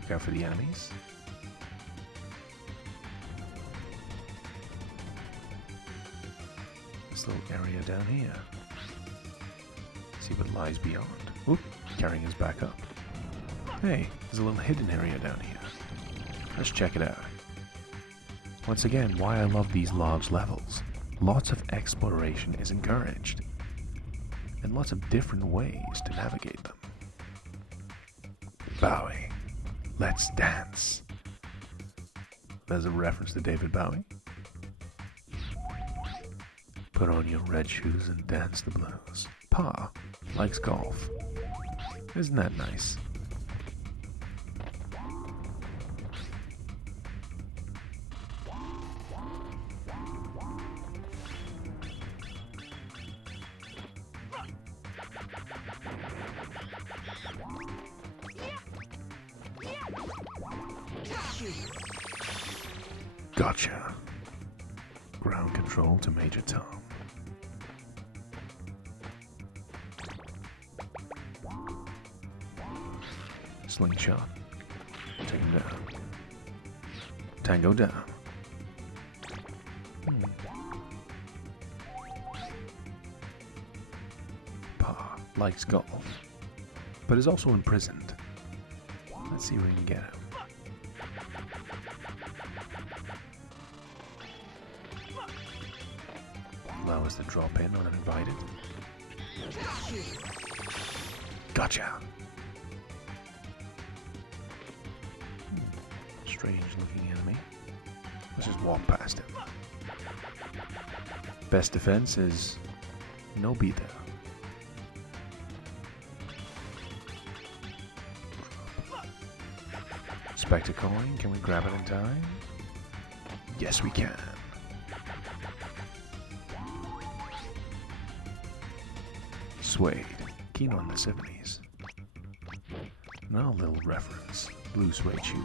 Look out for the enemies. This little area down here. See what lies beyond. Oop, carrying us back up. Hey, there's a little hidden area down here. Let's check it out. Once again, why I love these large levels. Lots of exploration is encouraged, and lots of different ways to navigate them. Bowie, let's dance. There's a reference to David Bowie. Put on your red shoes and dance the blues. Pa likes golf. Isn't that nice? Gotcha. Ground control to Major Tom. Slingshot. Take him down. Tango down. Pa likes golf, but is also imprisoned. Let's see where we can get him. Allow us to drop in uninvited. Gotcha. Strange looking enemy. Let's just walk past him. Best defense is no beat there. Specter coin, can we grab it in time? Yes, we can. Suede, keen on the 70s. Now a little reference, blue suede shoes.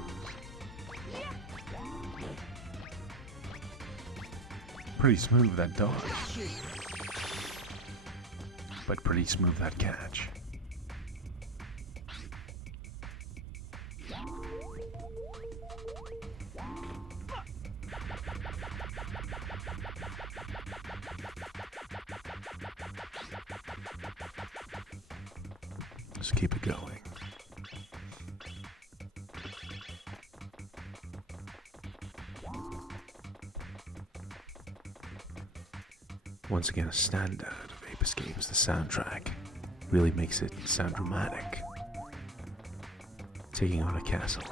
Pretty smooth that dodge, but pretty smooth that catch. Let's keep it going. Once again, a standout of Ape Escape is the soundtrack. Really makes it sound dramatic. Taking on a castle.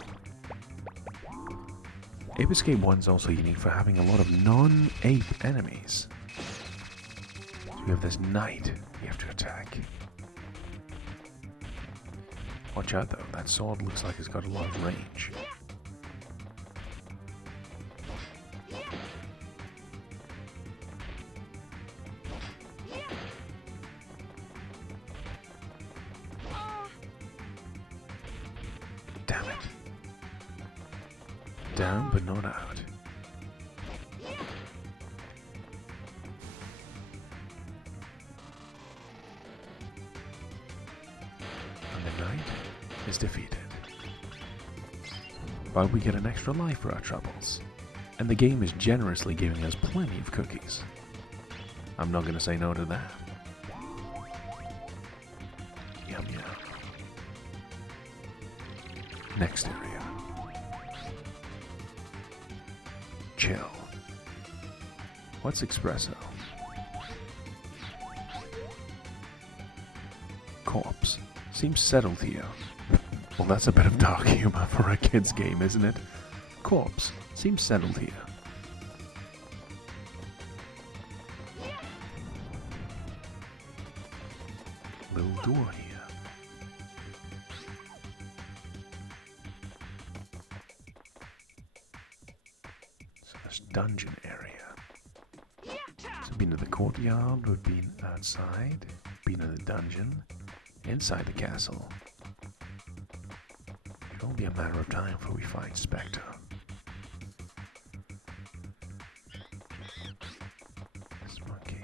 Ape Escape 1 is also unique for having a lot of non-ape enemies. So we have this knight you have to attack. Watch out though, that sword looks like it's got a lot of range. Damn it. Down but not out. And the knight is defeated. But we get an extra life for our troubles. And the game is generously giving us plenty of cookies. I'm not gonna say no to that. Yum yum. Next area. Chill. What's espresso? Corpse. Seems settled here. Well, that's a bit of dark humor for a kid's game, isn't it? Corpse. Seems settled here. Little door here. Dungeon area. So been to the courtyard, we've been outside, been in the dungeon, inside the castle. It'll be a matter of time before we find Specter. This monkey.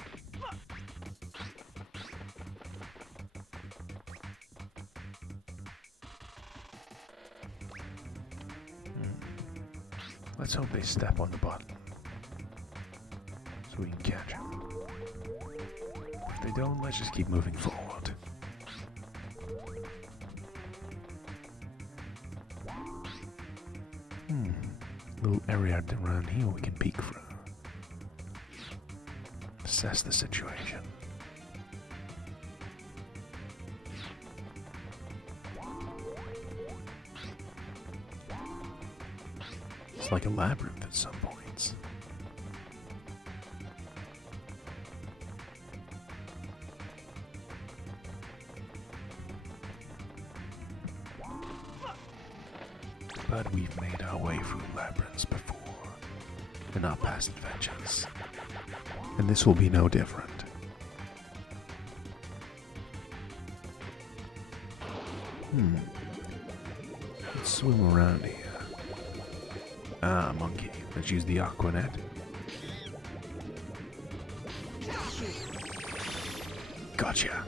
Let's hope they step on the button. So we can catch them. If they don't, let's just keep moving forward. Little area around here we can peek through. Assess the situation. It's like a labyrinth at some points. But we've made our way through labyrinths before in our past adventures, and this will be no different. Let's swim around here. Ah, monkey. Let's use the aqua net. Gotcha.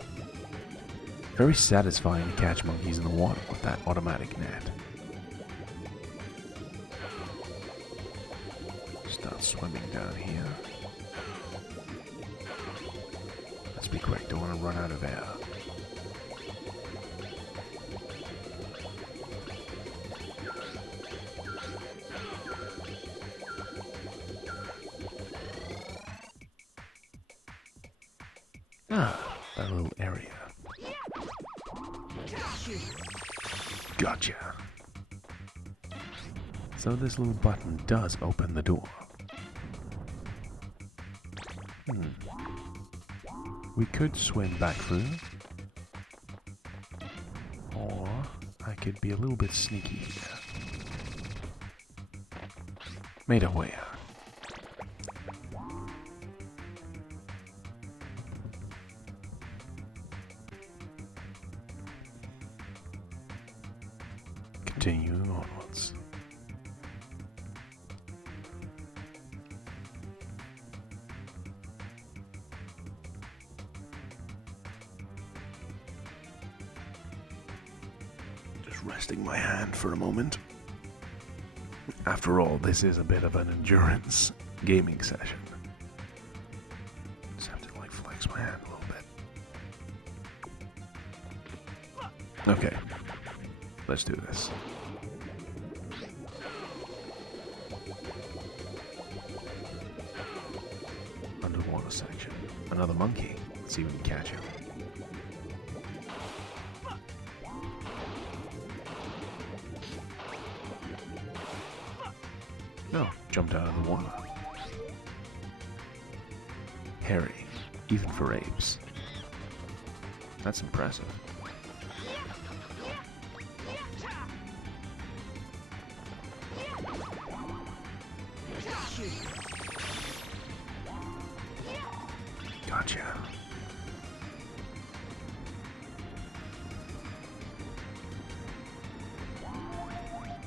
Very satisfying to catch monkeys in the water with that automatic net. Start swimming down here. Let's be quick, don't want to run out of air. Ah, that little area. Gotcha. So this little button does open the door. We could swim back through. Or I could be a little bit sneaky here. Made a way out. Continuing onwards. Just resting my hand for a moment. After all, this is a bit of an endurance gaming session. Just have to like flex my hand a little bit. Okay. Let's do this. Underwater section. Another monkey. Let's see if we can catch him. No, jumped out of the water. Hairy, even for apes. That's impressive. Gotcha.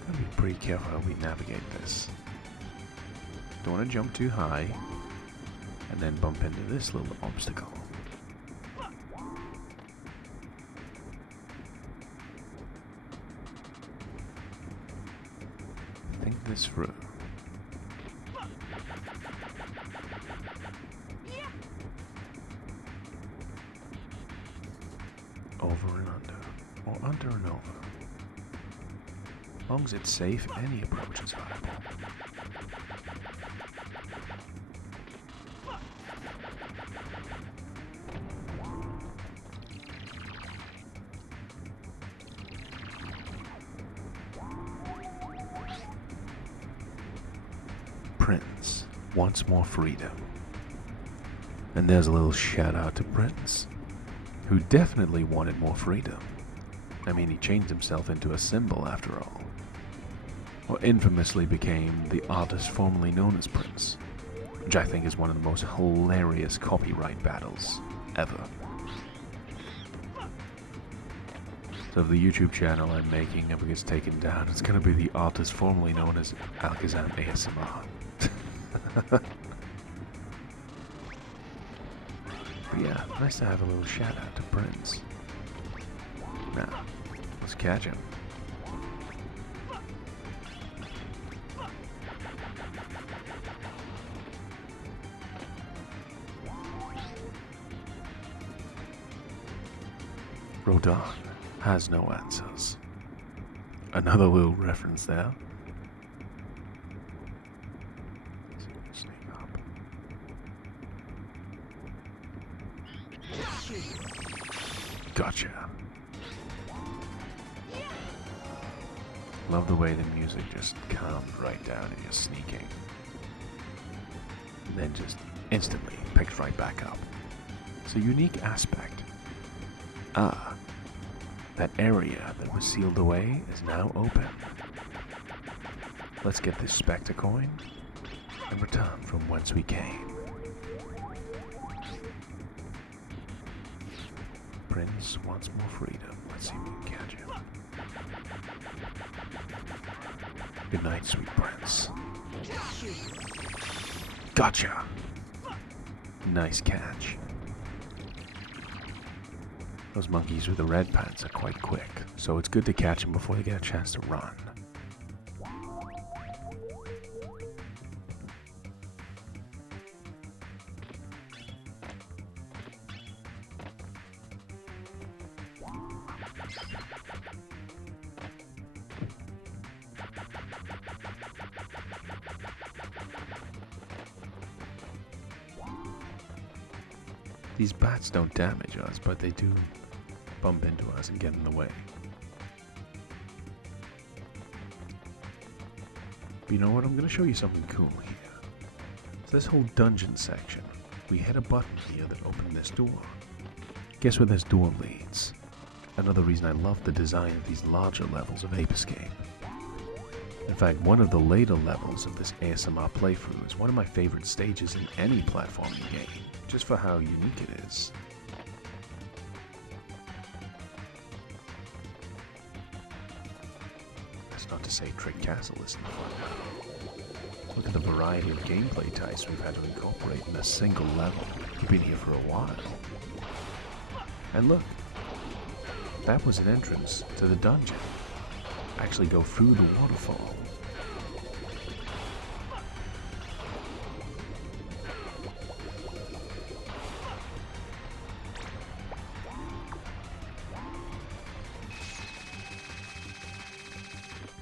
Gotta be pretty careful how we navigate this. Don't want to jump too high and then bump into this little obstacle. Think this through. Over and under, or under and over. As long as it's safe, any approach is viable. Prince wants more freedom. And there's a little shout out to Prince, who definitely wanted more freedom. I mean, he changed himself into a symbol after all. Or infamously became the artist formerly known as Prince, which I think is one of the most hilarious copyright battles ever. So if the YouTube channel I'm making ever gets taken down, it's gonna be the artist formerly known as Alakazam ASMR. But yeah, nice to have a little shout out to Prince. Now, let's catch him. Rodan has no answers. Another little reference there. Sneak up. Gotcha. Love the way the music just calmed right down and you're sneaking. And then just instantly picks right back up. It's a unique aspect. Ah, that area that was sealed away is now open. Let's get this Specter coin and return from whence we came. Prince wants more freedom. Let's see if we can catch him. Good night, sweet prince. Gotcha! Nice catch. Those monkeys with the red pants are quite quick, so it's good to catch them before they get a chance to run. These bats don't damage us, but they do bump into us and get in the way. But you know what? I'm going to show you something cool here. So this whole dungeon section, we hit a button here that opened this door. Guess where this door leads? Another reason I love the design of these larger levels of Ape Escape. In fact, one of the later levels of this ASMR playthrough is one of my favorite stages in any platforming game, just for how unique it is. That's not to say Trick Castle isn't fun. Look at the variety of gameplay types we've had to incorporate in a single level. You've been here for a while. And look, that was an entrance to the dungeon. Actually go through the waterfall.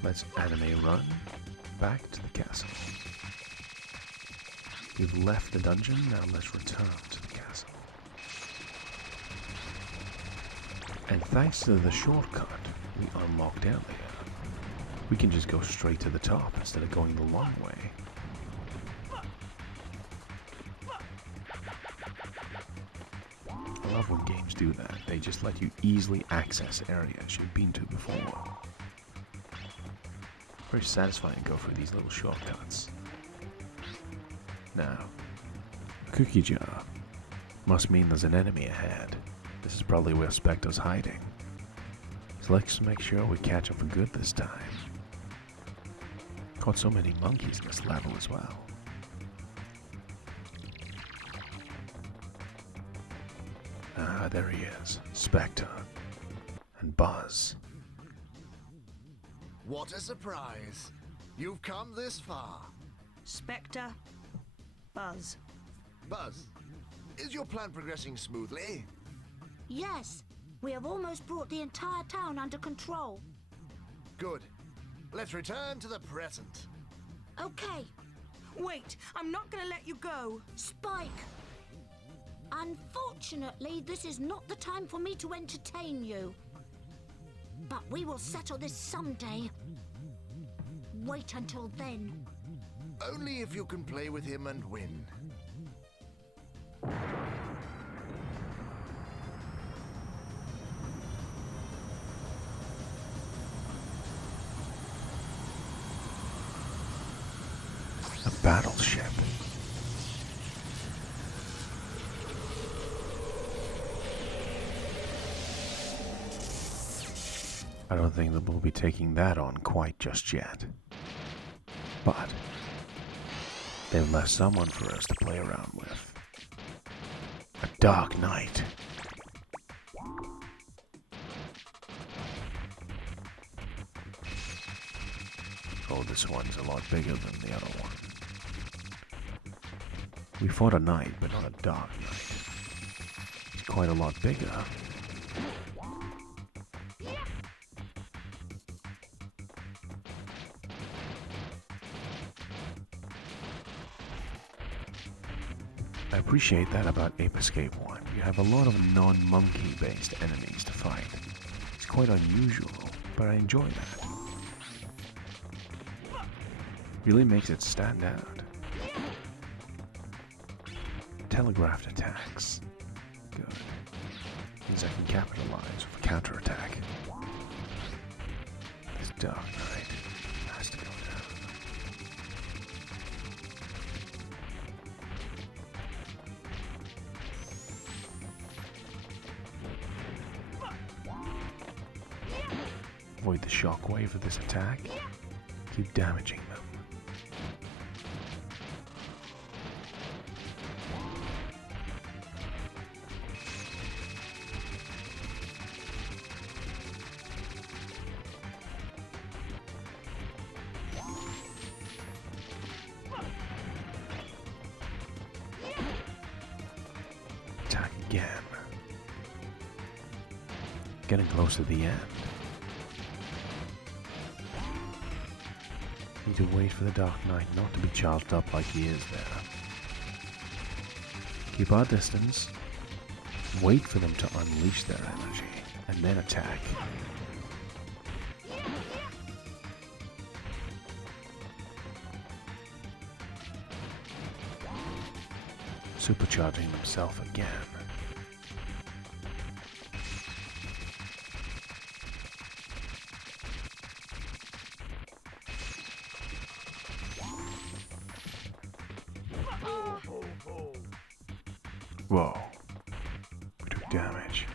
Let's anime run back to the castle. We've left the dungeon, now let's return to the castle. And thanks to the shortcut we unlocked earlier, we can just go straight to the top instead of going the long way. I love when games do that. They just let you easily access areas you've been to before. Very satisfying to go through these little shortcuts. Now, a cookie jar must mean there's an enemy ahead. This is probably where Specter's hiding. So let's make sure we catch him for good this time. Caught so many monkeys in this level as well. Ah, there he is. Specter. And Buzz. What a surprise! You've come this far. Specter, Buzz. Buzz, is your plan progressing smoothly? Yes, we have almost brought the entire town under control. Good. Let's return to the present. Okay, Wait, I'm not gonna let you go. Spike. Unfortunately, this is not the time for me to entertain you. But we will settle this someday. Wait until then. Only if you can play with him and win. A battleship. I don't think that we'll be taking that on quite just yet. But they've left someone for us to play around with. A dark knight. Oh, this one's a lot bigger than the other one. We fought a knight, but not a dark knight. It's quite a lot bigger. I appreciate that about Ape Escape 1. You have a lot of non-monkey based enemies to fight. It's quite unusual, but I enjoy that. Really makes it stand out. Telegraphed attacks. Good. Means I can capitalize with a counterattack. This Dark Knight has to go down. Avoid the shockwave of this attack. Keep damaging them. getting close to the end. Need to wait for the Dark Knight not to be charged up like he is there. Keep our distance. Wait for them to unleash their energy, and then attack. Supercharging himself again. Whoa. We took damage.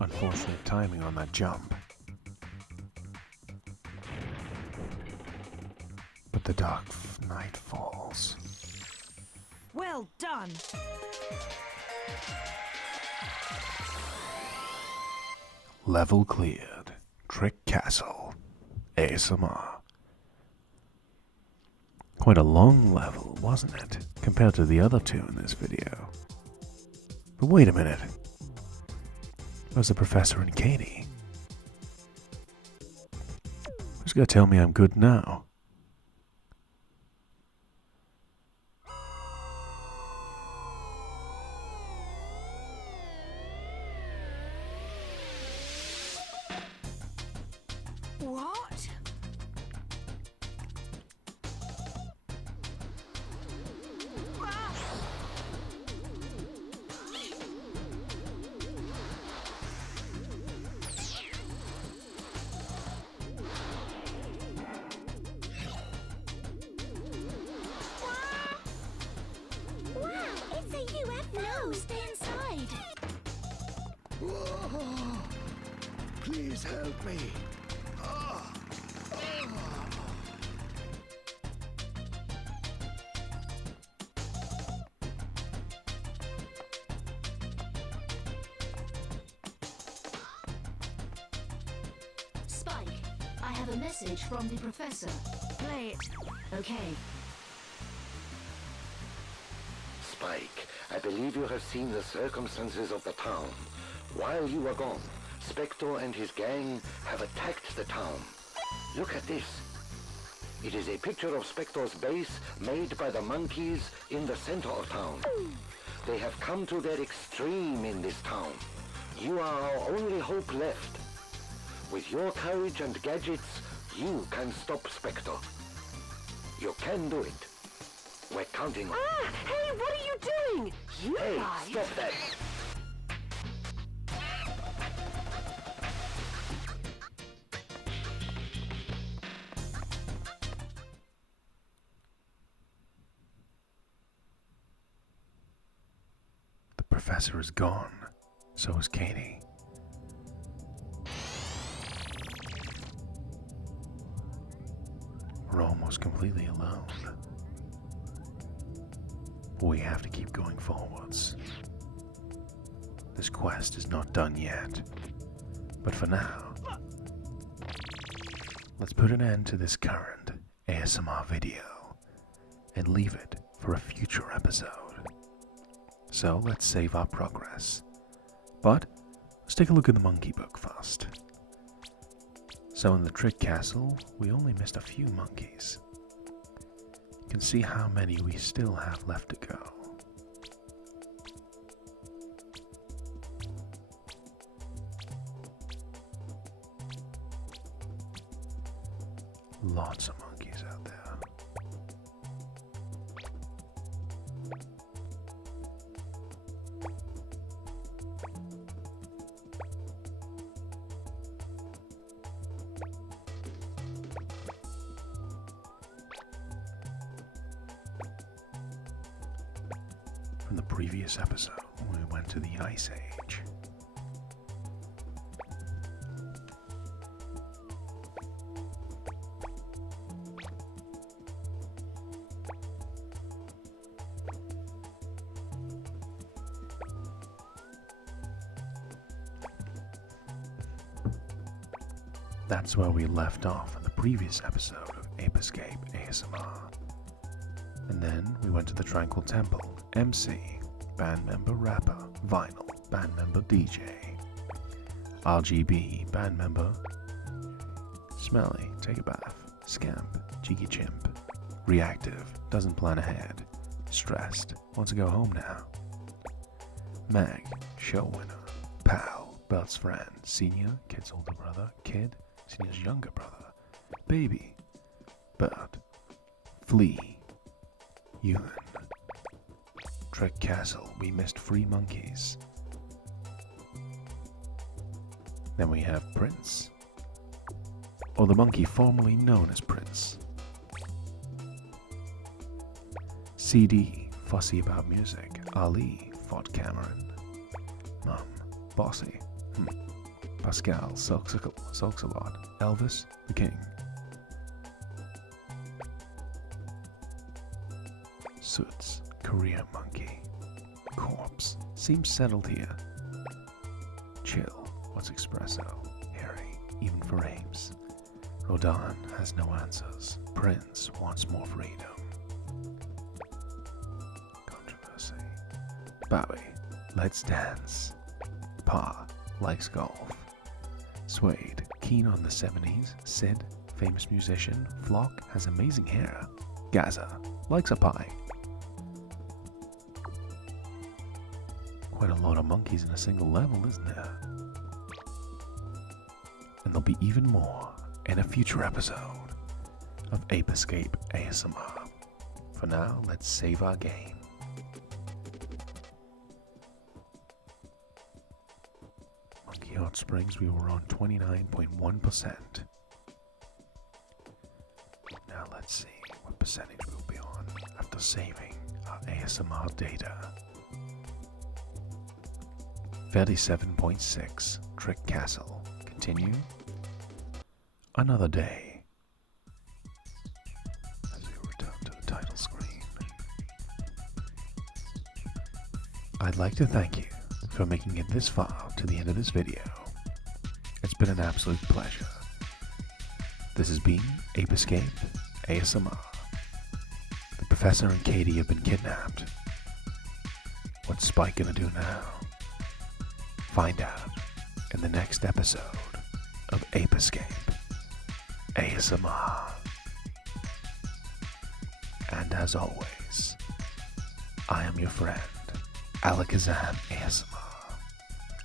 Unfortunate timing on that jump. But the Dark Knight falls. Well done. Level cleared. Trick Castle. ASMR. Quite a long level, wasn't it? Compared to the other two in this video. But wait a minute. Where's the Professor and Katie? Who's gonna tell me I'm good now? What? Wow, it's a UFO! Stay inside! Whoa. Please help me. Spike, I have a message from the Professor. Play it. Okay. Spike, I believe you have seen the circumstances of the town. While you were gone, Specter and his gang have attacked the town. Look at this. It is a picture of Specter's base made by the monkeys in the center of town. They have come to their extreme in this town. You are our only hope left. With your courage and gadgets, you can stop Specter. You can do it. We're counting on you. Ah! Hey, what are you doing? You Hey, guys! stop that! The Professor is gone. So is Katie. We're almost completely alone. We have to keep going forwards. This quest is not done yet. But for now, let's put an end to this current ASMR video and leave it for a future episode. So let's save our progress. But let's take a look at the monkey book first. So in the Trick Castle, we only missed a few monkeys. You can see how many we still have left to go. Lots of monkeys out there. From the previous episode, we went to the Ice Age. That's where we left off in the previous episode of Ape Escape ASMR. And then we went to the Tranquil Temple, MC, band member rapper, vinyl, band member DJ. RGB, band member. Smelly, take a bath. Scamp, cheeky chimp. Reactive, doesn't plan ahead. Stressed, wants to go home now. Mag, show winner. Pal, Belt's friend. Senior, kid's older brother. Kid, senior's younger brother. Baby, Bert. Flea, Ewan. Trek Castle, we missed free monkeys. Then we have Prince, or the monkey formerly known as Prince. CD, fussy about music. Ali, fought Cameron. Mum, bossy. Pascal, sulks a lot. Elvis, the king. Suits, career monkey. Corpse, seems settled here. Chill, what's espresso? Harry, even for apes. Rodin has no answers. Prince wants more freedom. Controversy. Bowie, let's dance. Pa, likes golf. Suede, keen on the 70s. Sid, famous musician. Flock has amazing hair. Gaza, likes a pie. Quite a lot of monkeys in a single level, isn't there? And there'll be even more in a future episode of Ape Escape ASMR. For now, let's save our game. Monkey Hot Springs, we were on 29.1%. Now let's see what percentage we'll be on after saving our ASMR data. 37.6, Trick Castle. Continue. Another day. As we return to the title screen. I'd like to thank you for making it this far to the end of this video. It's been an absolute pleasure. This has been Ape Escape ASMR. The Professor and Katie have been kidnapped. What's Spike gonna do now? Find out in the next episode of Ape Escape ASMR. And as always, I am your friend, Alakazam ASMR,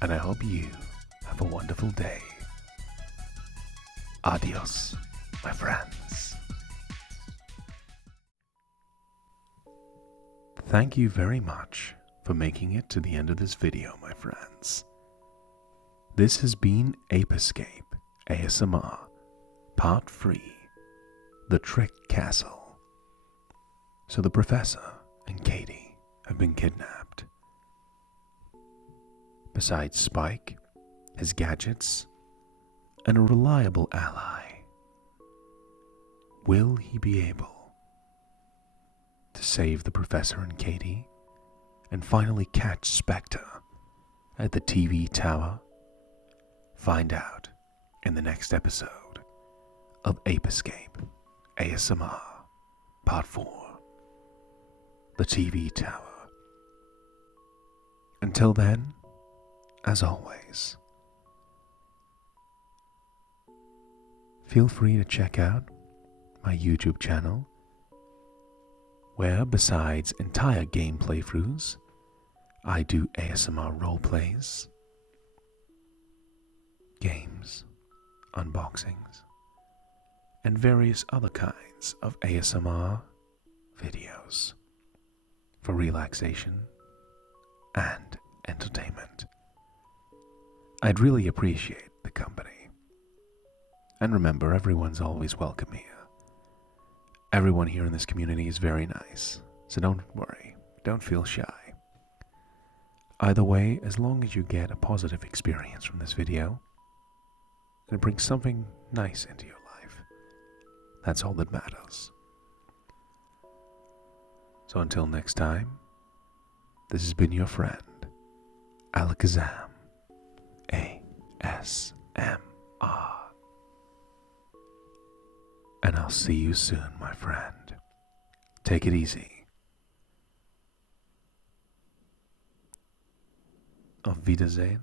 and I hope you have a wonderful day. Adios, my friends. Thank you very much for making it to the end of this video, my friends. This has been Ape Escape ASMR, Part 3, The Trick Castle. So the Professor and Katie have been kidnapped. Besides Spike, his gadgets, and a reliable ally, will he be able to save the Professor and Katie and finally catch Specter at the TV tower? Find out in the next episode of Ape Escape ASMR Part 4, The TV Tower. Until then, as always, feel free to check out my YouTube channel, where besides entire game playthroughs, I do ASMR roleplays, games, unboxings, and various other kinds of ASMR videos for relaxation and entertainment. I'd really appreciate the company. And remember, everyone's always welcome here. Everyone here in this community is very nice, so don't worry, don't feel shy. Either way, as long as you get a positive experience from this video, and it brings something nice into your life, that's all that matters. So until next time, this has been your friend, Alakazam ASMR. And I'll see you soon, my friend. Take it easy. Auf Wiedersehen.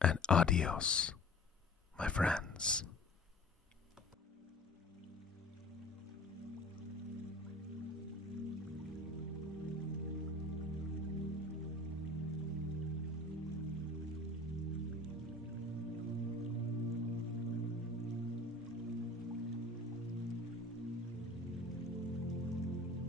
and adios, my friends.